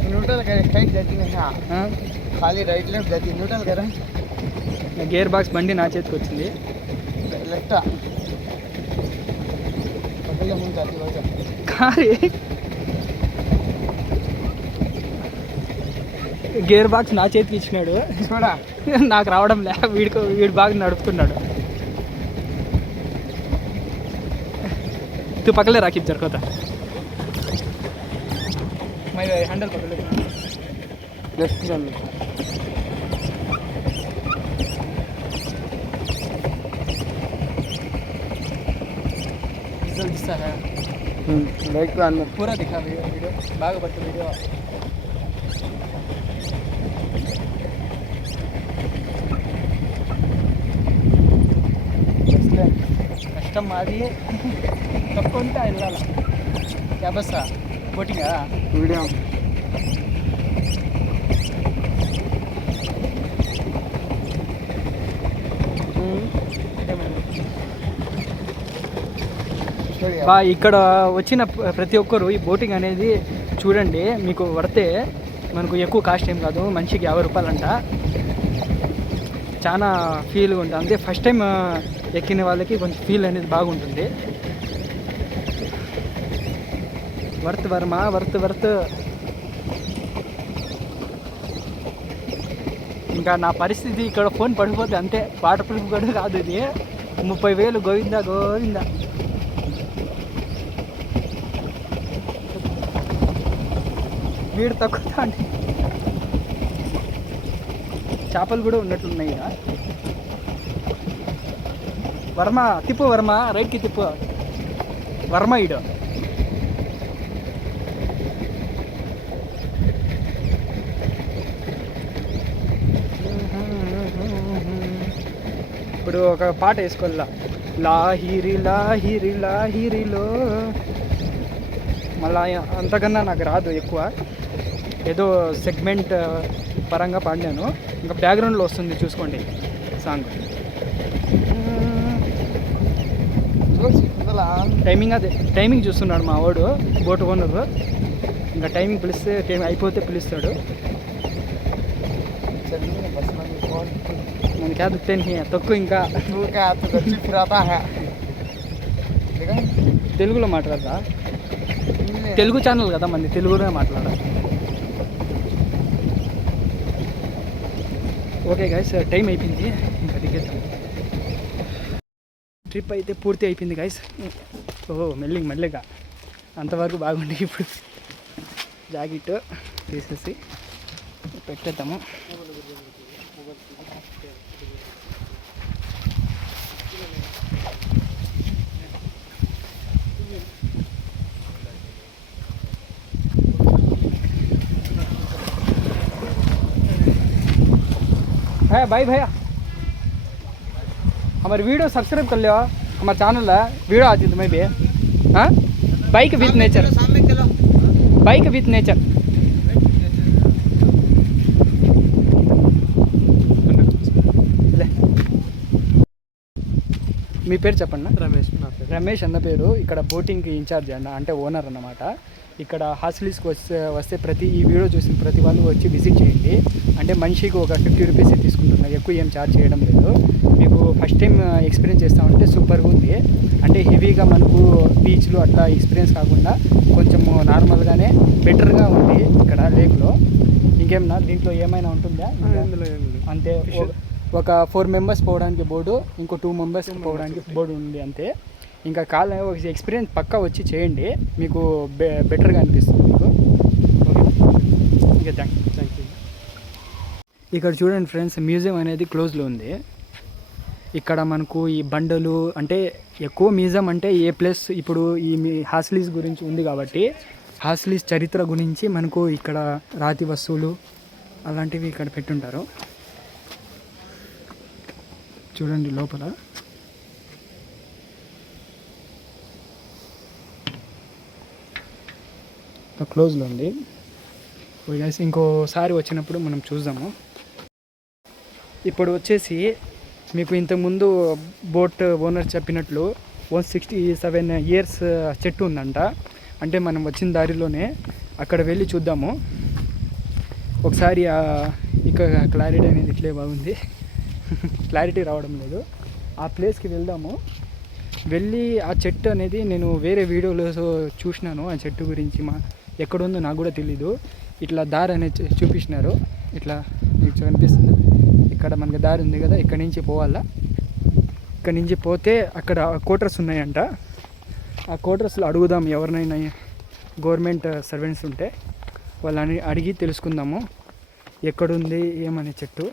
न्यूट्रल करे स्ट्राइट जाती नहीं हाँ, खाली राइट लेफ्ट जाती न्यूट्रल करा. గేర్ బాక్స్ బండి నా చేతికి వచ్చింది. लेफ्ट पकड़ मुंह जाती हो जा కారీ గేర్ బాక్స్ నా చేతికి ఇచ్చినాడు. छोड़ा నాకు రావడం లే, వీడు బాగా నడుపుతున్నాడు. तू पकड़ ले राखी जरको था, मैं हैंडल पकड़ ले. लेफ्ट चल दिखता है बाइक पे अंदर पूरा दिखा वीडियो बागा पट्टू वीडियो. కష్టం మొత్తం మాది తక్కువంతా వెళ్ళాలి క్యా బస్సా బోటింగా వీడియో ఇక్కడ వచ్చిన ప్రతి ఒక్కరు ఈ బోటింగ్ అనేది చూడండి, మీకు పడితే మనకు ఎక్కువ కాస్ట్ ఏం కాదు, మనిషికి 50 రూపాయలంట. చాలా ఫీల్గా ఉంటుంది, అంతే ఫస్ట్ టైం ఎక్కిన వాళ్ళకి కొంచెం ఫీల్ అనేది బాగుంటుంది. Worth Varma worth. ఇంకా నా పరిస్థితి ఇక్కడ ఫోన్ పడిపోతే అంతే, వాటర్ ప్రూఫ్ కూడా కాదు ఇది. 30,000 గోవిందా. వీడు తక్కువ అండి. చేపలు కూడా ఉన్నట్లున్నాయి ఇక. వర్మ తిప్పు, వర్మ రైట్కి తిప్పు, వర్మ ఇడు. ఇప్పుడు ఒక పాట వేసుకోవాలా, లాహిరి లాహిరి లాహిరిలో. మళ్ళా అంతకన్నా నాకు రాదు ఎక్కువ, ఏదో సెగ్మెంట్ పరంగా పాడినాను. ఇంకా బ్యాక్గ్రౌండ్లో వస్తుంది చూసుకోండి సాంగ్. టైమింగ్ చూస్తున్నాడు మా వాడు బోట్ ఓనర్. ఇంకా టైమింగ్ పిలిస్తే అయిపోతే పిలుస్తాడు. మన క్యా దుక్తే తక్కువ. ఇంకా తెలుగులో మాట్లాడదా, తెలుగు ఛానల్ కదా మంది, తెలుగులోనే మాట్లాడాలి. ఓకే గైస్, టైం అయిపోయింది, ఇంకా దిగేద్దాం. ట్రిప్ అయితే పూర్తి అయిపోయింది గైస్. మెల్లిగా అంతవరకు బాగుంది. ఇప్పుడు జాకెట్ తీసేసి పెట్టేద్దాము. भाई भैया हमारे वीडियो सब्सक्राइब कर लियो, हमारे चैनल है वीडियो आती है तुम्हें भी. हाँ, bike with nature, bike with nature. మీ పేరు చెప్పండి. రమేష్ అన్న పేరు. ఇక్కడ బోటింగ్కి ఇన్ఛార్జ్ అన్న, అంటే ఓనర్ అన్నమాట. ఇక్కడ హాస్టల్స్కి వస్తే ఈ వీడియో చూసిన ప్రతి వాళ్ళు వచ్చి విజిట్ చేయండి. అంటే మనిషికి ఒక 50 రూపీస్ తీసుకుంటున్నా, ఎక్కువ ఏం ఛార్జ్ చేయడం లేదు. మీకు ఫస్ట్ టైం ఎక్స్పీరియన్స్ చేస్తామంటే సూపర్గా ఉంది. అంటే హెవీగా మనకు బీచ్లో అట్లా ఎక్స్పీరియన్స్ కాకుండా కొంచెం నార్మల్గానే బెటర్గా ఉంది ఇక్కడ లేక్లో. ఇంకేమన్నా దీంట్లో ఏమైనా ఉంటుందా? అంతే, ఒక 4 మెంబర్స్ పోవడానికి బోర్డు, ఇంకో 2 మెంబర్స్ పోవడానికి బోర్డు ఉంది అంతే. ఇంకా ఒక ఎక్స్పీరియన్స్ పక్కా వచ్చి చేయండి, మీకు బెటర్గా అనిపిస్తుంది మీకు. Okay, thank you. ఇక్కడ చూడండి ఫ్రెండ్స్, మ్యూజియం అనేది క్లోజ్లో ఉంది. ఇక్కడ మనకు ఈ బండలు అంటే ఎక్కువ మ్యూజియం అంటే ఏ ప్లేస్, ఇప్పుడు ఈ హాస్టల్స్ గురించి ఉంది కాబట్టి హాస్టల్స్ చరిత్ర గురించి మనకు ఇక్కడ రాతి వస్తువులు అలాంటివి ఇక్కడ పెట్టుంటారు. చూడండి లోపల. క్లోజ్లో ఉంది. ఇంకోసారి వచ్చినప్పుడు మనం చూద్దాము. ఇప్పుడు వచ్చేసి మీకు ఇంతకుముందు బోట్ ఓనర్ చెప్పినట్లు 167 years చెట్టు ఉందంట. అంటే మనం వచ్చిన దారిలోనే అక్కడ వెళ్ళి చూద్దాము ఒకసారి. ఇక క్లారిటీ అనేది ఇట్లే బాగుంది, క్లారిటీ రావడం లేదు. ఆ ప్లేస్కి వెళ్దాము. వెళ్ళి ఆ చెట్టు అనేది నేను వేరే వీడియోలో చూసినాను. ఆ చెట్టు గురించి ఎక్కడుందో నాకు కూడా తెలీదు. ఇట్లా దారి అనేది చూపించినారు. ఇట్లా మీకు కనిపిస్తుంది, ఇక్కడ మనకి దారి ఉంది కదా, ఇక్కడ నుంచి పోవాలా. ఇక్కడ నుంచి పోతే అక్కడ క్వార్టర్స్ ఉన్నాయంట. ఆ క్వార్టర్స్లో అడుగుదాం, ఎవరినైనా గవర్నమెంట్ సర్వెంట్స్ ఉంటే వాళ్ళని అడిగి తెలుసుకుందాము ఎక్కడుంది ఏమనే చెట్టు.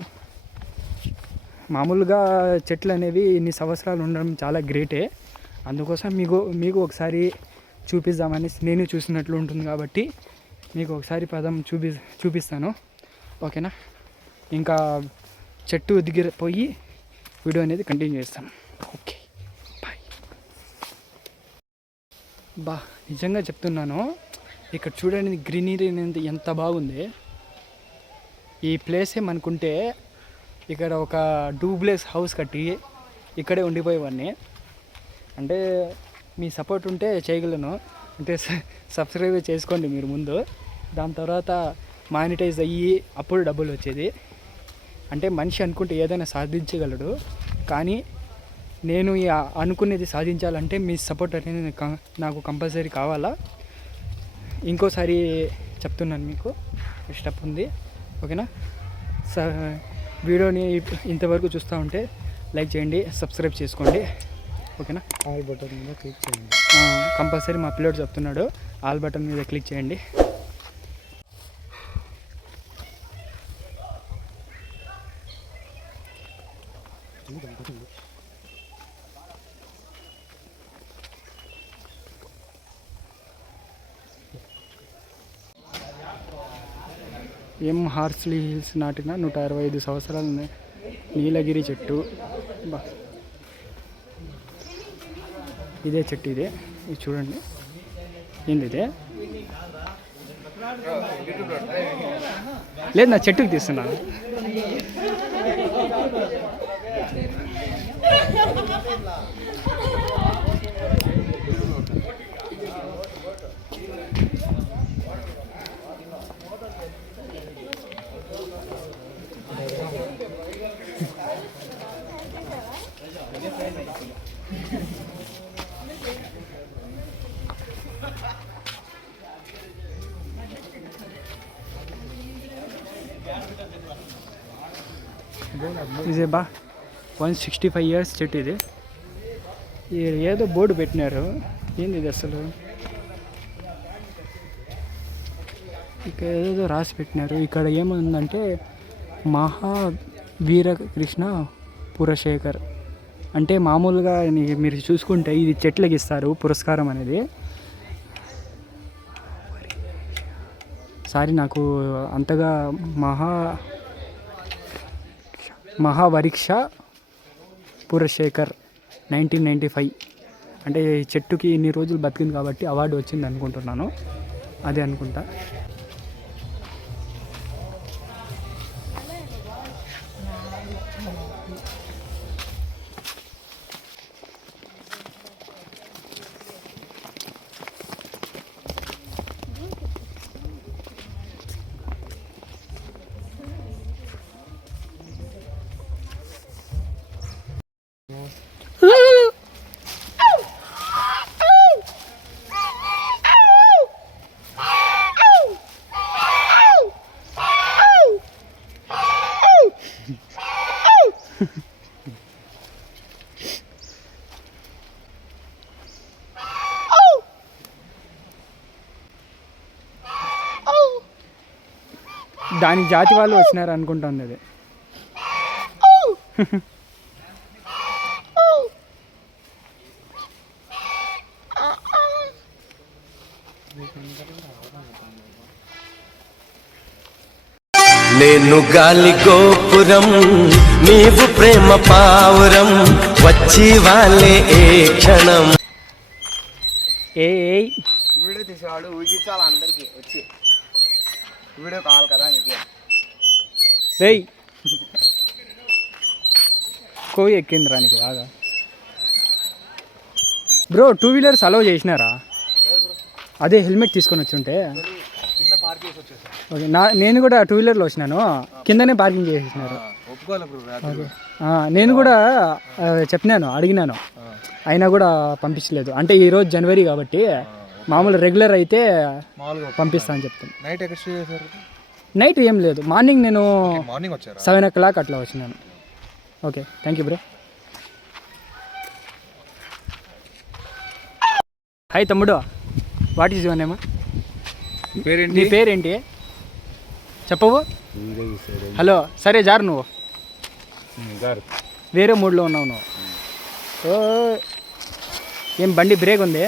మామూలుగా చెట్లు అనేవి ఇన్ని సంవత్సరాలు ఉండడం చాలా గ్రేటే. అందుకోసం మీకు ఒకసారి చూపిద్దామని, నేను చూసినట్లు ఉంటుంది కాబట్టి మీకు ఒకసారి పదం చూపిస్తాను. ఓకేనా? ఇంకా చెట్టు దిగిపోయి వీడియో అనేది కంటిన్యూ చేస్తాను. Okay, bye. బా నిజంగా చెప్తున్నాను, ఇక్కడ చూడండి గ్రీనరీ అనేది ఎంత బాగుంది. ఈ ప్లేసే మనకుంటే ఇక్కడ ఒక డూప్లెక్స్ హౌస్ కట్టి ఇక్కడే ఉండిపోయేవాడిని. అంటే మీ సపోర్ట్ ఉంటే చేయగలను. అంటే సబ్స్క్రైబ్ చేసుకోండి మీరు ముందు, దాని తర్వాత మానిటైజ్ అయ్యి అప్పుడు డబ్బులు వచ్చేది. అంటే మనిషి అనుకుంటే ఏదైనా సాధించగలడు, కానీ నేను అనుకునేది సాధించాలంటే మీ సపోర్ట్ అనేది నాకు కంపల్సరీ కావాలా. ఇంకోసారి చెప్తున్నాను మీకు, స్టెప్ ఉంది ఓకేనా. వీడియోని ఇంతవరకు చూస్తూ ఉంటే లైక్ చేయండి, సబ్స్క్రైబ్ చేసుకోండి ఓకేనా. ఆల్ బటన్ మీద క్లిక్ చేయండి. కంపల్సరీ మా పిల్లోడు చెప్తున్నాడు, ఆల్ బటన్ మీద క్లిక్ చేయండి. హార్స్లీ హిల్స్ నాటిన 165 సంవత్సరాలు నీలగిరి చెట్టు. ఇదే చెట్టు, ఇది చూడండి. ఏంది ఇదే? లేదు, నా చెట్టుకి తీస్తున్నా. ఇదే 165 years చెట్టు ఇది. ఏదో బోర్డు పెట్టినారు, ఏంది ఇది అసలు? ఇక్కడ ఏదో రాసి పెట్టినారు. ఇక్కడ ఏముందంటే మహావీరకృష్ణ పురశేఖర్. అంటే మామూలుగా మీరు చూసుకుంటే ఇది చెట్లకి ఇస్తారు పురస్కారం అనేది. నాకు అంతగా మహావరీక్ష పురశేఖర్ 1995. అంటే ఈ చెట్టుకి ఇన్ని రోజులు బతికింది కాబట్టి అవార్డు వచ్చింది అనుకుంటున్నాను, అదే అనుకుంటా. దాని జాతి వాళ్ళు వచ్చినారు అనుకుంటుంది అది. నేను గాలి గోపురం, నీవు ప్రేమ పావురం, వచ్చి వాళ్ళే ఏ క్షణం. వీడియో తీసేవాడు ఊగించాలి అందరికి వచ్చి. వీడియో కావాలి కదా నీకు. రేయ్ కోవి ఎక్కింది రానికి బాగా. బ్రో 2 వీలర్స్ అలౌ చేసినారా? అదే హెల్మెట్ తీసుకొని వచ్చి ఉంటే. ఓకే, నేను కూడా 2 వీలర్లో వచ్చినాను, కిందనే పార్కింగ్ చేసేసినారు. నేను కూడా చెప్పినాను, అడిగినాను, అయినా కూడా పంపించలేదు. అంటే ఈరోజు జనవరి కాబట్టి మామూలు రెగ్యులర్ అయితే పంపిస్తా అని చెప్తాను. నైట్ ఏం లేదు, మార్నింగ్ నేను 7 o'clock అట్లా వచ్చినాను. Okay, thank you bro. Hi తమ్ముడు, వాట్ ఈజ్ యువర్ నేమ్? నీ పేరేంటి చెప్పవు? హలో, సరే జారు, నువ్వు వేరే మూడ్లో ఉన్నావు నువ్వు. సో ఏం బండి బ్రేక్ ఉంది?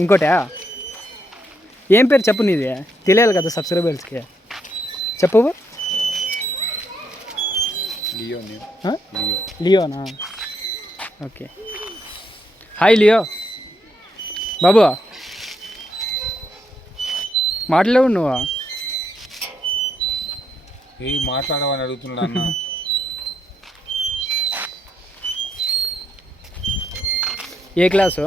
ఇంకోటా? ఏం పేరు చెప్పు, నీది తెలియాలి కదా సబ్స్క్రైబర్స్కి. చెప్పవు? లియోనా? ఓకే. హాయ్ లియో బాబు, మాట్లాడవు నువ్వు? మాట్లాడమని అడుగుతున్నా అన్న. ఏ క్లాసు?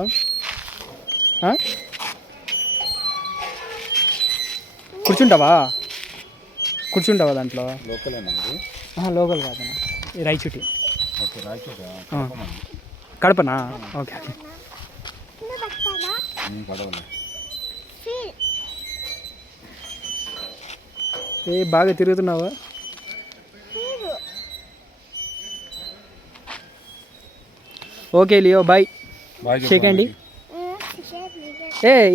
కూర్చుంటావా దాంట్లో? లోకల్ కాదన్నా, రాయచోటి. కడపనా? ఓకే. బాగా తిరుగుతున్నావా? Okay Leo, bye. షేక్ అండి.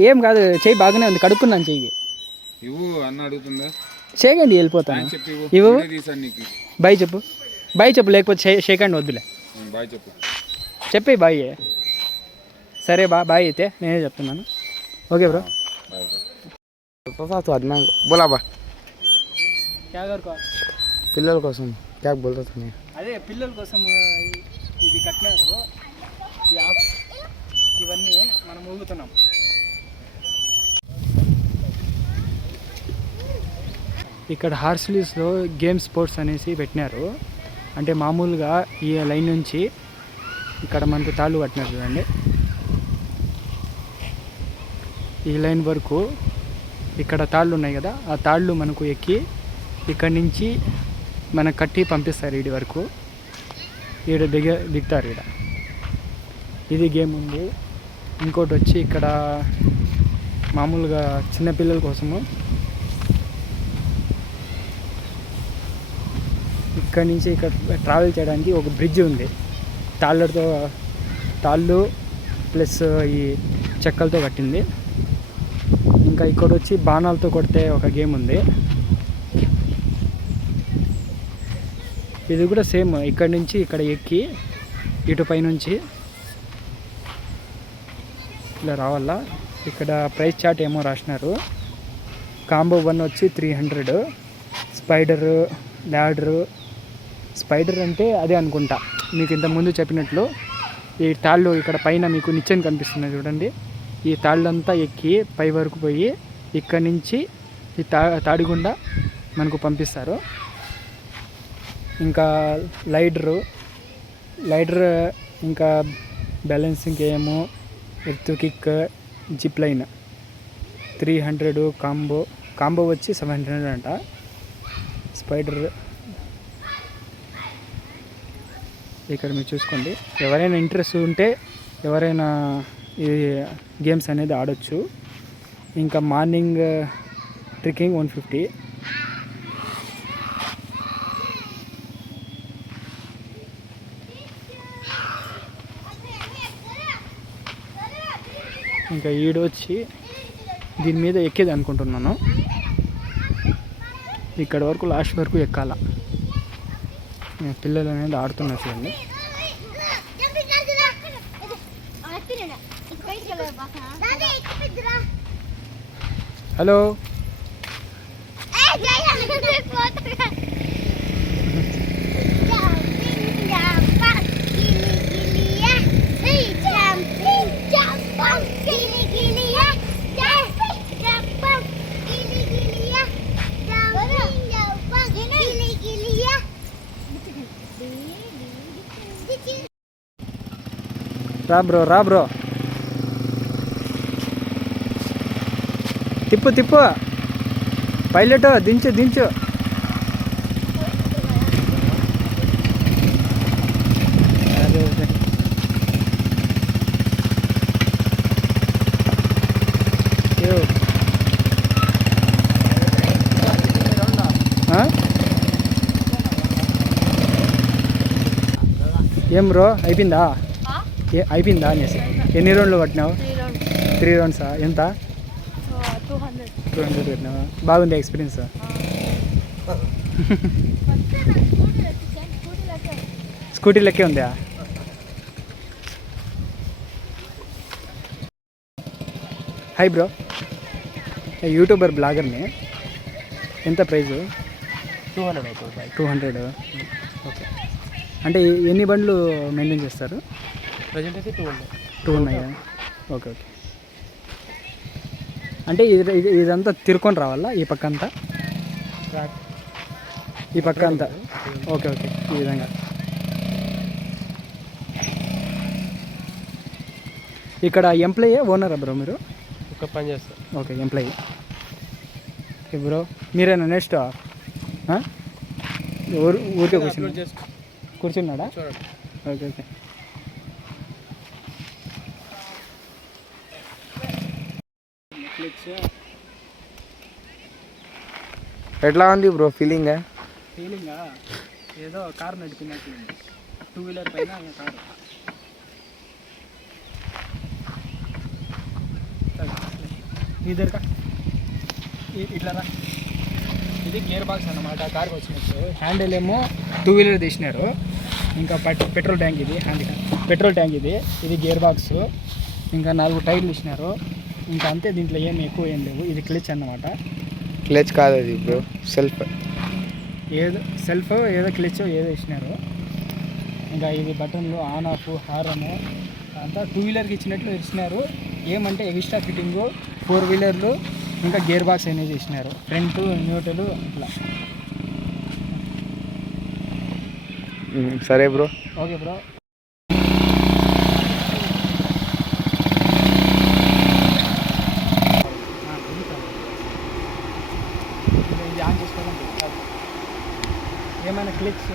ఏం కాదు, చెయ్యి బాగానే ఉంది, కడుక్కున్నాను చెయ్యి. ఇవ్వు అన్న అడుగుతుందా? షేక్ అండి, వెళ్ళిపోతాను. ఇవ్వు. బాయ్ చెప్పు, లేకపోతే షేక్ అండి వద్దులే. బాయ్ చెప్పి బాయ్. సరే బాయ్ అయితే నేనే చెప్తున్నాను. Okay bro. బోలా బా క్యాగర్కో పిల్లల కోసం క్యా బోల్తా అదే పిల్లల కోసం ఇది కట్టినారు. ఈ యాప్ ఇవన్నీ మనం ఊగుతున్నాం. ఇక్కడ హార్స్లీస్లో గేమ్ స్పోర్ట్స్ అనేసి పెట్టినారు. అంటే మామూలుగా ఈ లైన్ నుంచి ఇక్కడ మనకు తాళ్ళు కట్టినారు చూడండి, ఈ లైన్ వరకు ఇక్కడ తాళ్ళు ఉన్నాయి కదా, ఆ తాళ్ళు మనకు ఎక్కి ఇక్కడి నుంచి మనకు కట్టి పంపిస్తారు ఈడి వరకు. ఈడ దిగుతారు. ఈడ ఇది గేమ్ ఉంది. ఇంకోటి వచ్చి ఇక్కడ మామూలుగా చిన్నపిల్లల కోసము ఇక్కడి నుంచి ఇక్కడ ట్రావెల్ చేయడానికి ఒక బ్రిడ్జ్ ఉంది. తాళ్ళు ప్లస్ ఈ చెక్కలతో కట్టింది. ఇంకా ఇక్కడ వచ్చి బాణాలతో కొడితే ఒక గేమ్ ఉంది. ఇది కూడా సేమ్, ఇక్కడ నుంచి ఇక్కడ ఎక్కి ఇటు పైనుంచి ఇలా రావాలా. ఇక్కడ ప్రైస్ చార్ట్ ఏమో రాసినారు. కాంబో 1 వచ్చి 300. స్పైడరు, ల్యాడరు. స్పైడర్ అంటే అదే అనుకుంటా, మీకు ఇంతకుముందు చెప్పినట్లు ఈ తాళ్ళు ఇక్కడ పైన మీకు నిచ్చెన కనిపిస్తున్నాయి చూడండి, ఈ తాళ్ళంతా ఎక్కి పై వరకు పోయి ఇక్కడి నుంచి ఈ తాడిగుండా మనకు పంపిస్తారు. ఇంకా లైడర్, ఇంకా balancing game, earth kick, zip line 300. Combo వచ్చి 700 అంట. స్పైడర్ ఇక్కడ మీరు చూసుకోండి. ఎవరైనా ఇంట్రెస్ట్ ఉంటే ఎవరైనా ఈ గేమ్స్ అనేది ఆడొచ్చు. ఇంకా మార్నింగ్ ట్రెక్కింగ్ 150. ఇంకా ఈడొచ్చి దీని మీద ఎక్కేది అనుకుంటున్నాను. ఇక్కడ వరకు లాస్ట్ వరకు ఎక్కాల. పిల్లలు అనేది ఆడుతున్నారు చూడండి. హలో రా బ్రో తిప్పు పైలట్ దించు. అదే ఏం బ్రో అయిపోయిందా అనేసి ఎన్ని రౌండ్లు పట్టినావు? 3 రౌండ్సా? ఎంత? 200 పెట్టినావా? బాగుంది ఎక్స్పీరియన్స్. స్కూటీ లెక్కే ఉందా? హాయ్ బ్రో, యూట్యూబర్ బ్లాగర్ని. ఎంత ప్రైజు? 200. ఓకే. అంటే ఎన్ని బండ్లు మెయింటైన్ చేస్తారు? ప్రజెంట్ అయితే 2 ఉన్నాయా? Okay okay. అంటే ఇదంతా తిరుకొని రావాలా ఈ పక్క అంతా? ఈ పక్క అంతా ఓకే ఓకే. ఈ విధంగా ఇక్కడ ఎంప్లాయీ ఓనరా బ్రో మీరు? ఒక పని చేస్తాను. Okay employee. ఓకే బ్రో, మీరేనా నెక్స్ట్? ఊరికే కూర్చున్నాడా? Okay okay. ఎట్లా ఉంది బ్రో ఫీలింగ్? ఫీలింగా ఏదో కార్ నడిపినట్టు, 2 వీలర్ పైన కారు. ఇద్దరుకా ఇట్లా రా. ఇది గేర్ బాక్స్ అన్నమాట కార్కి వచ్చినట్టు. హ్యాండిల్ ఏమో 2 వీలర్ తీసినారు. ఇంకా పెట్రోల్ ట్యాంక్ ఇది, పెట్రోల్ ట్యాంక్ ఇది గేర్ బాక్స్. ఇంకా 4 టైర్లు ఇచ్చినారు. ఇంకా అంతే, దీంట్లో ఏం ఎక్కువ ఏం లేవు. ఇది క్లచ్ అన్నమాట. క్లచ్ కాదు అది బ్రో, సెల్ఫ్. ఏదో క్లచ్ ఏదో ఇచ్చినారు. ఇంకా ఇది బటన్లు, ఆన్ ఆఫ్, హారను అంతా 2 వీలర్కి ఇచ్చినట్లు ఇచ్చినారు. ఏమంటే ఎక్స్ట్రా ఫిట్టింగు 4 వీలర్లు, ఇంకా గేర్ బాక్స్ అనేది ఇచ్చినారు. ఫ్రంట్, న్యూట్రల్ ఇట్లా. సరే బ్రో. Okay bro. ఇది ఆన్ చేసుకోవాలండి. ఏమైనా క్లిక్స్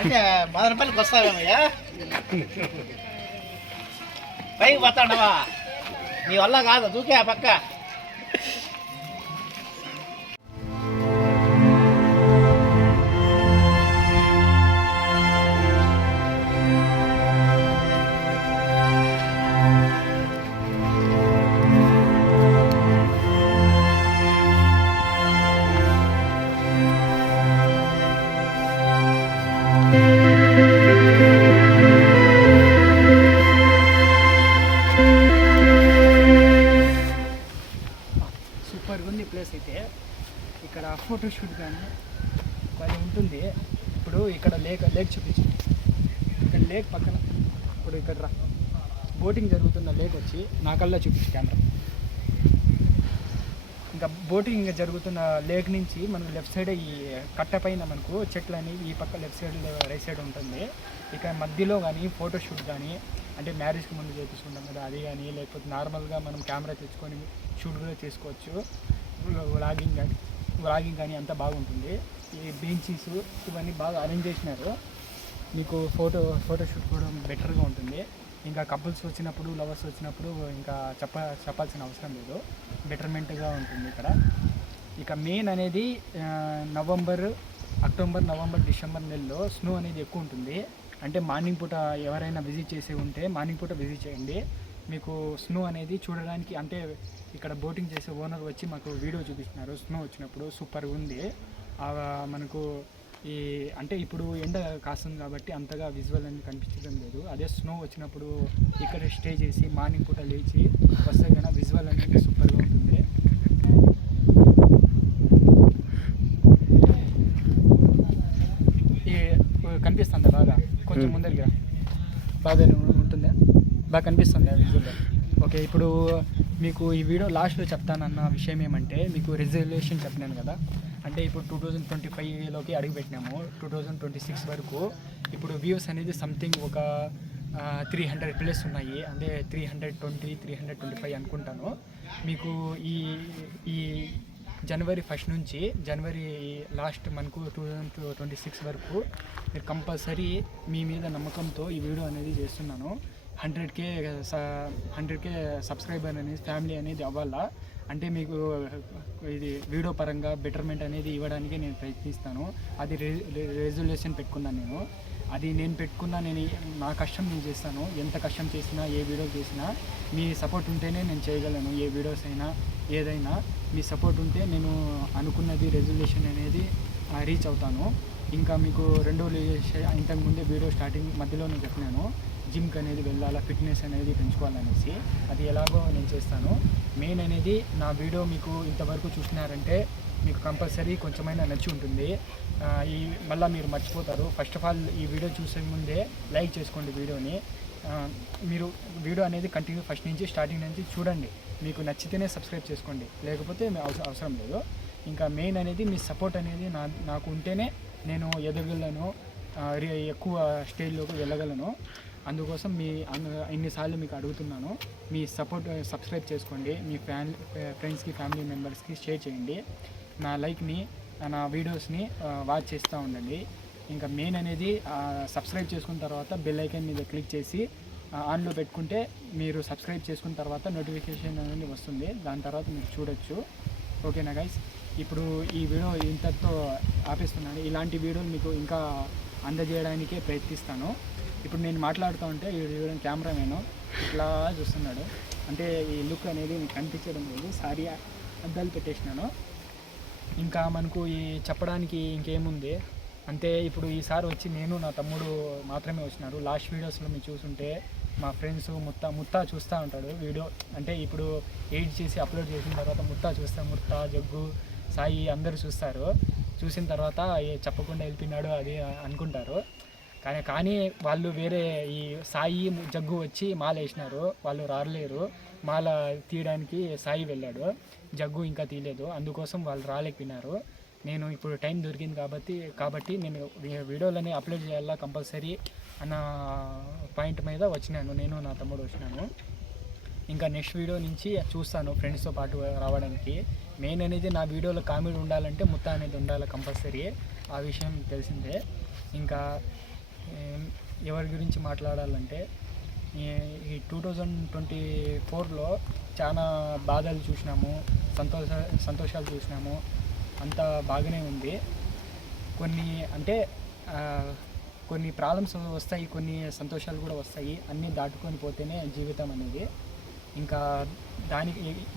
అంటే మదనపల్లికి వస్తావేమయ్యా? పైకి పోతాడవా? నీ వల్ల కాదు, దూకే ఆ పక్క. సూపర్గా ఉంది ప్లేస్ అయితే. ఇక్కడ ఫోటోషూట్ కానీ అది ఉంటుంది. ఇప్పుడు ఇక్కడ లేక్ చూపించింది. ఇక్కడ లేక్ పక్కన ఇప్పుడు ఇక్కడ రా, బోటింగ్ జరుగుతున్న లేక్ వచ్చి నా కల్లా చూపించి కెమెరా. ఇంకా బోటింగ్ జరుగుతున్న లేక్ నుంచి మనకు లెఫ్ట్ సైడ్ ఈ కట్ట పైన మనకు చెట్లు అనేవి ఈ పక్క లెఫ్ట్ సైడ్ రైట్ సైడ్ ఉంటుంది. ఇక మధ్యలో కానీ ఫోటోషూట్ కానీ, అంటే మ్యారేజ్కి ముందు చేపిస్తుంటాం కదా అది కానీ, లేకపోతే నార్మల్గా మనం కెమెరా తెచ్చుకొని షూట్ కూడా చేసుకోవచ్చు. వ్లాగింగ్ కానీ అంతా బాగుంటుంది. ఈ బెంచెస్ ఇవన్నీ బాగా అరేంజ్ చేసినారు. మీకు ఫోటోషూట్ కూడా బెటర్గా ఉంటుంది. ఇంకా కపుల్స్ వచ్చినప్పుడు, లవర్స్ వచ్చినప్పుడు ఇంకా చెప్పాల్సిన అవసరం లేదు, బెటర్మెంట్గా ఉంటుంది ఇక్కడ. ఇక మెయిన్ అనేది అక్టోబర్, నవంబర్, డిసెంబర్ నెలలో స్నో అనేది ఎక్కువ ఉంటుంది. అంటే మార్నింగ్ పూట ఎవరైనా విజిట్ చేసి ఉంటే మార్నింగ్ పూట విజిట్ చేయండి. మీకు స్నో అనేది చూడడానికి, అంటే ఇక్కడ బోటింగ్ చేసే ఓనర్ వచ్చి మాకు వీడియో చూపిస్తున్నారు. స్నో వచ్చినప్పుడు సూపర్గా ఉంది. మనకు అంటే ఇప్పుడు ఎండ కాస్తుంది కాబట్టి అంతగా విజువల్ అనేది కనిపించడం లేదు. అదే స్నో వచ్చినప్పుడు ఇక్కడ స్టే చేసి మార్నింగ్ పూట లేచి వస్తే కన్నా విజువల్ అనేది సూపర్గా ఉంటుంది. కనిపిస్తుందా బాగా? కొంచెం ముందరికి బాగా ఉంటుందా? బాగా కనిపిస్తుంది విజువల్లో. ఓకే, ఇప్పుడు మీకు ఈ వీడియో లాస్ట్లో చెప్తానన్న విషయం ఏమంటే, మీకు రెజల్యూషన్ చెప్పినాను కదా, అంటే ఇప్పుడు 2025లోకి అడుగుపెట్టినాము. 2026 వరకు ఇప్పుడు వ్యూస్ అనేది సంథింగ్ ఒక 300+ ఉన్నాయి, అంటే 320, 325 అనుకుంటాను. మీకు ఈ జనవరి 1 నుంచి జనవరి లాస్ట్ మనకు 2026 వరకు మీరు కంపల్సరీ మీ మీద నమ్మకంతో ఈ వీడియో అనేది చేస్తున్నాను. 100K సబ్స్క్రైబర్ అనేది ఫ్యామిలీ అనేది అవ్వాలా, అంటే మీకు ఇది వీడియో పరంగా బెటర్మెంట్ అనేది ఇవ్వడానికి నేను ప్రయత్నిస్తాను. అది రెజల్యూషన్ పెట్టుకున్నాను నేను. అది నేను పెట్టుకున్నా, నేను నా కష్టం నేను చేస్తాను. ఎంత కష్టం చేసినా, ఏ వీడియో చేసినా మీ సపోర్ట్ ఉంటేనే నేను చేయగలను. ఏ వీడియోస్ అయినా ఏదైనా మీ సపోర్ట్ ఉంటే నేను అనుకున్నది రెజల్యూషన్ అనేది రీచ్ అవుతాను. ఇంకా మీకు రెండో ఇంతకుముందే వీడియో స్టార్టింగ్ మధ్యలో నేను చెప్పినాను, జిమ్కి అనేది వెళ్ళాలా, ఫిట్నెస్ అనేది పెంచుకోవాలనేసి. అది ఎలాగో నేను చేస్తాను. మెయిన్ అనేది నా వీడియో మీకు ఇంతవరకు చూసినారంటే మీకు కంపల్సరీ కొంచెమైనా నచ్చి ఉంటుంది. మళ్ళీ మీరు మర్చిపోతారు. ఫస్ట్ ఆఫ్ ఆల్ ఈ వీడియో చూసే ముందే లైక్ చేసుకోండి వీడియోని. మీరు వీడియో అనేది కంటిన్యూ ఫస్ట్ నుంచి స్టార్టింగ్ నుంచి చూడండి. మీకు నచ్చితేనే సబ్స్క్రైబ్ చేసుకోండి, లేకపోతే అవసరం లేదు. ఇంకా మెయిన్ అనేది మీ సపోర్ట్ అనేది నాకు ఉంటేనే నేను ఎదగలను, ఎక్కువ స్టేజ్లోకి వెళ్ళగలను. అందుకోసం ఇన్నిసార్లు మీకు అడుగుతున్నాను, మీ సబ్స్క్రైబ్ చేసుకోండి. మీ ఫ్రెండ్స్కి, ఫ్యామిలీ మెంబర్స్కి షేర్ చేయండి. నా లైక్ని, నా వీడియోస్ని వాచ్ చేస్తూ ఉండండి. ఇంకా మెయిన్ అనేది సబ్స్క్రైబ్ చేసుకున్న తర్వాత బెల్ ఐకాన్ మీద క్లిక్ చేసి ఆన్లో పెట్టుకుంటే మీరు సబ్స్క్రైబ్ చేసుకున్న తర్వాత నోటిఫికేషన్ అనేది వస్తుంది. దాని తర్వాత మీరు చూడొచ్చు. ఓకేనా గైస్? ఇప్పుడు ఈ వీడియో ఇంతతో ఆపేస్తున్నాను. ఇలాంటి వీడియోలు మీకు ఇంకా అందజేయడానికే ప్రయత్నిస్తాను. ఇప్పుడు నేను మాట్లాడుతూ ఉంటే ఈ కెమెరామెన్ ఇట్లా చూస్తున్నాడు, అంటే ఈ లుక్ అనేది మీకు కనిపించడం లేదు. సారీ, అద్దాలు పెట్టేసినాను. ఇంకా మనకు ఈ చెప్పడానికి ఇంకేముంది అంటే, ఇప్పుడు ఈసారి వచ్చి నేను నా తమ్ముడు మాత్రమే వచ్చినారు. లాస్ట్ వీడియోస్లో మీరు చూసుంటే మా ఫ్రెండ్స్ ముత్తా చూస్తూ ఉంటాడు వీడియో. అంటే ఇప్పుడు ఎడిట్ చేసి అప్లోడ్ చేసిన తర్వాత ముత్తా, జగ్గు, సాయి అందరూ చూస్తారు. చూసిన తర్వాత చెప్పకుండా వెళ్ళిపోయినాడు అది అనుకుంటారు. కానీ వాళ్ళు వేరే, ఈ సాయి, జగ్గు వచ్చి మాల వేసినారు. వాళ్ళు రాలేరు. మాల తీయడానికి సాయి వెళ్ళాడు, జగ్గు ఇంకా తీయలేదు. అందుకోసం వాళ్ళు రాలేకపోయినారు. నేను ఇప్పుడు టైం దొరికింది కాబట్టి నేను వీడియోలని అప్లోడ్ చేయాలా కంపల్సరీ అన్న పాయింట్ మీద వచ్చినాను. నేను నా తమ్ముడు వచ్చినాను. ఇంకా నెక్స్ట్ వీడియో నుంచి చూస్తాను ఫ్రెండ్స్తో పాటు రావడానికి. మెయిన్ అనేది నా వీడియోలో కామెడీ ఉండాలంటే ముత్తా అనేది ఉండాలి కంపల్సరీ. ఆ విషయం తెలిసిందే. ఇంకా ఎవరి గురించి మాట్లాడాలంటే, ఈ 2024లో చాలా బాధలు చూసినాము, సంతోషాలు చూసినాము. అంతా బాగానే ఉంది. కొన్ని ప్రాబ్లమ్స్ వస్తాయి, కొన్ని సంతోషాలు కూడా వస్తాయి. అన్నీ దాటుకొని పోతేనే జీవితం అనేది. ఇంకా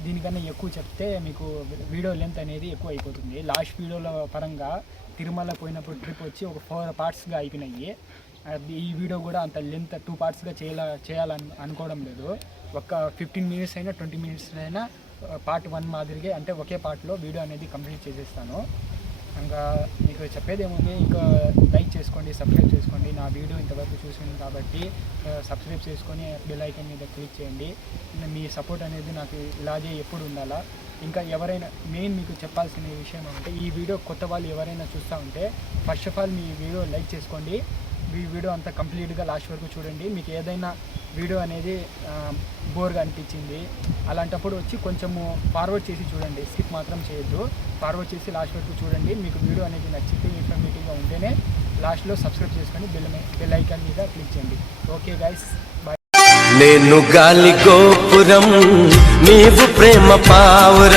దీనికన్నా ఎక్కువ చెప్తే మీకు వీడియో లెంత్ అనేది ఎక్కువ అయిపోతుంది. లాస్ట్ వీడియోల పరంగా తిరుమల పోయినప్పుడు ట్రిప్ వచ్చి ఒక 4 పార్ట్స్గా అయిపోయినాయి. ఈ వీడియో కూడా అంత లెంత్ 2 పార్ట్స్గా చేయాలని అనుకోవడం లేదు. ఒక 15 మినిట్స్ అయినా 20 మినిట్స్ అయినా పార్ట్ 1 మాదిరిగా, అంటే ఒకే పార్ట్లో వీడియో అనేది కంప్లీట్ చేసేస్తాను. ఇంకా మీకు చెప్పేది ఏముంది, ఇంకా లైక్ చేసుకోండి, సబ్స్క్రైబ్ చేసుకోండి. నా వీడియో ఇంతవరకు చూసింది కాబట్టి సబ్స్క్రైబ్ చేసుకొని బెల్ ఐకాన్ మీద క్లిక్ చేయండి. మీ సపోర్ట్ అనేది నాకు ఇలాగే ఎప్పుడు ఉండాలా. ఇంకా ఎవరైనా మెయిన్ మీకు చెప్పాల్సిన విషయం అంటే, ఈ వీడియో కొత్త వాళ్ళు ఎవరైనా చూస్తూ ఉంటే first of all me video like చేసుకోండి. ఈ వీడియో అంతా కంప్లీట్గా లాస్ట్ వరకు చూడండి. మీకు ఏదైనా వీడియో అనేది బోర్గా అనిపించింది అలాంటప్పుడు వచ్చి కొంచెము ఫార్వర్డ్ చేసి చూడండి, స్కిప్ మాత్రం చేయొద్దు. ఫార్వర్డ్ చేసి లాస్ట్ వరకు చూడండి. మీకు వీడియో అనేది నచ్చితే, ఇన్ఫర్మేటివ్గా ఉంటేనే లాస్ట్లో సబ్స్క్రైబ్ చేసుకొని బెల్ ఐకాన్ మీద క్లిక్ చేయండి. Okay guys, bye. నేను గాలి గోపురం, నీవు ప్రేమ పావురం.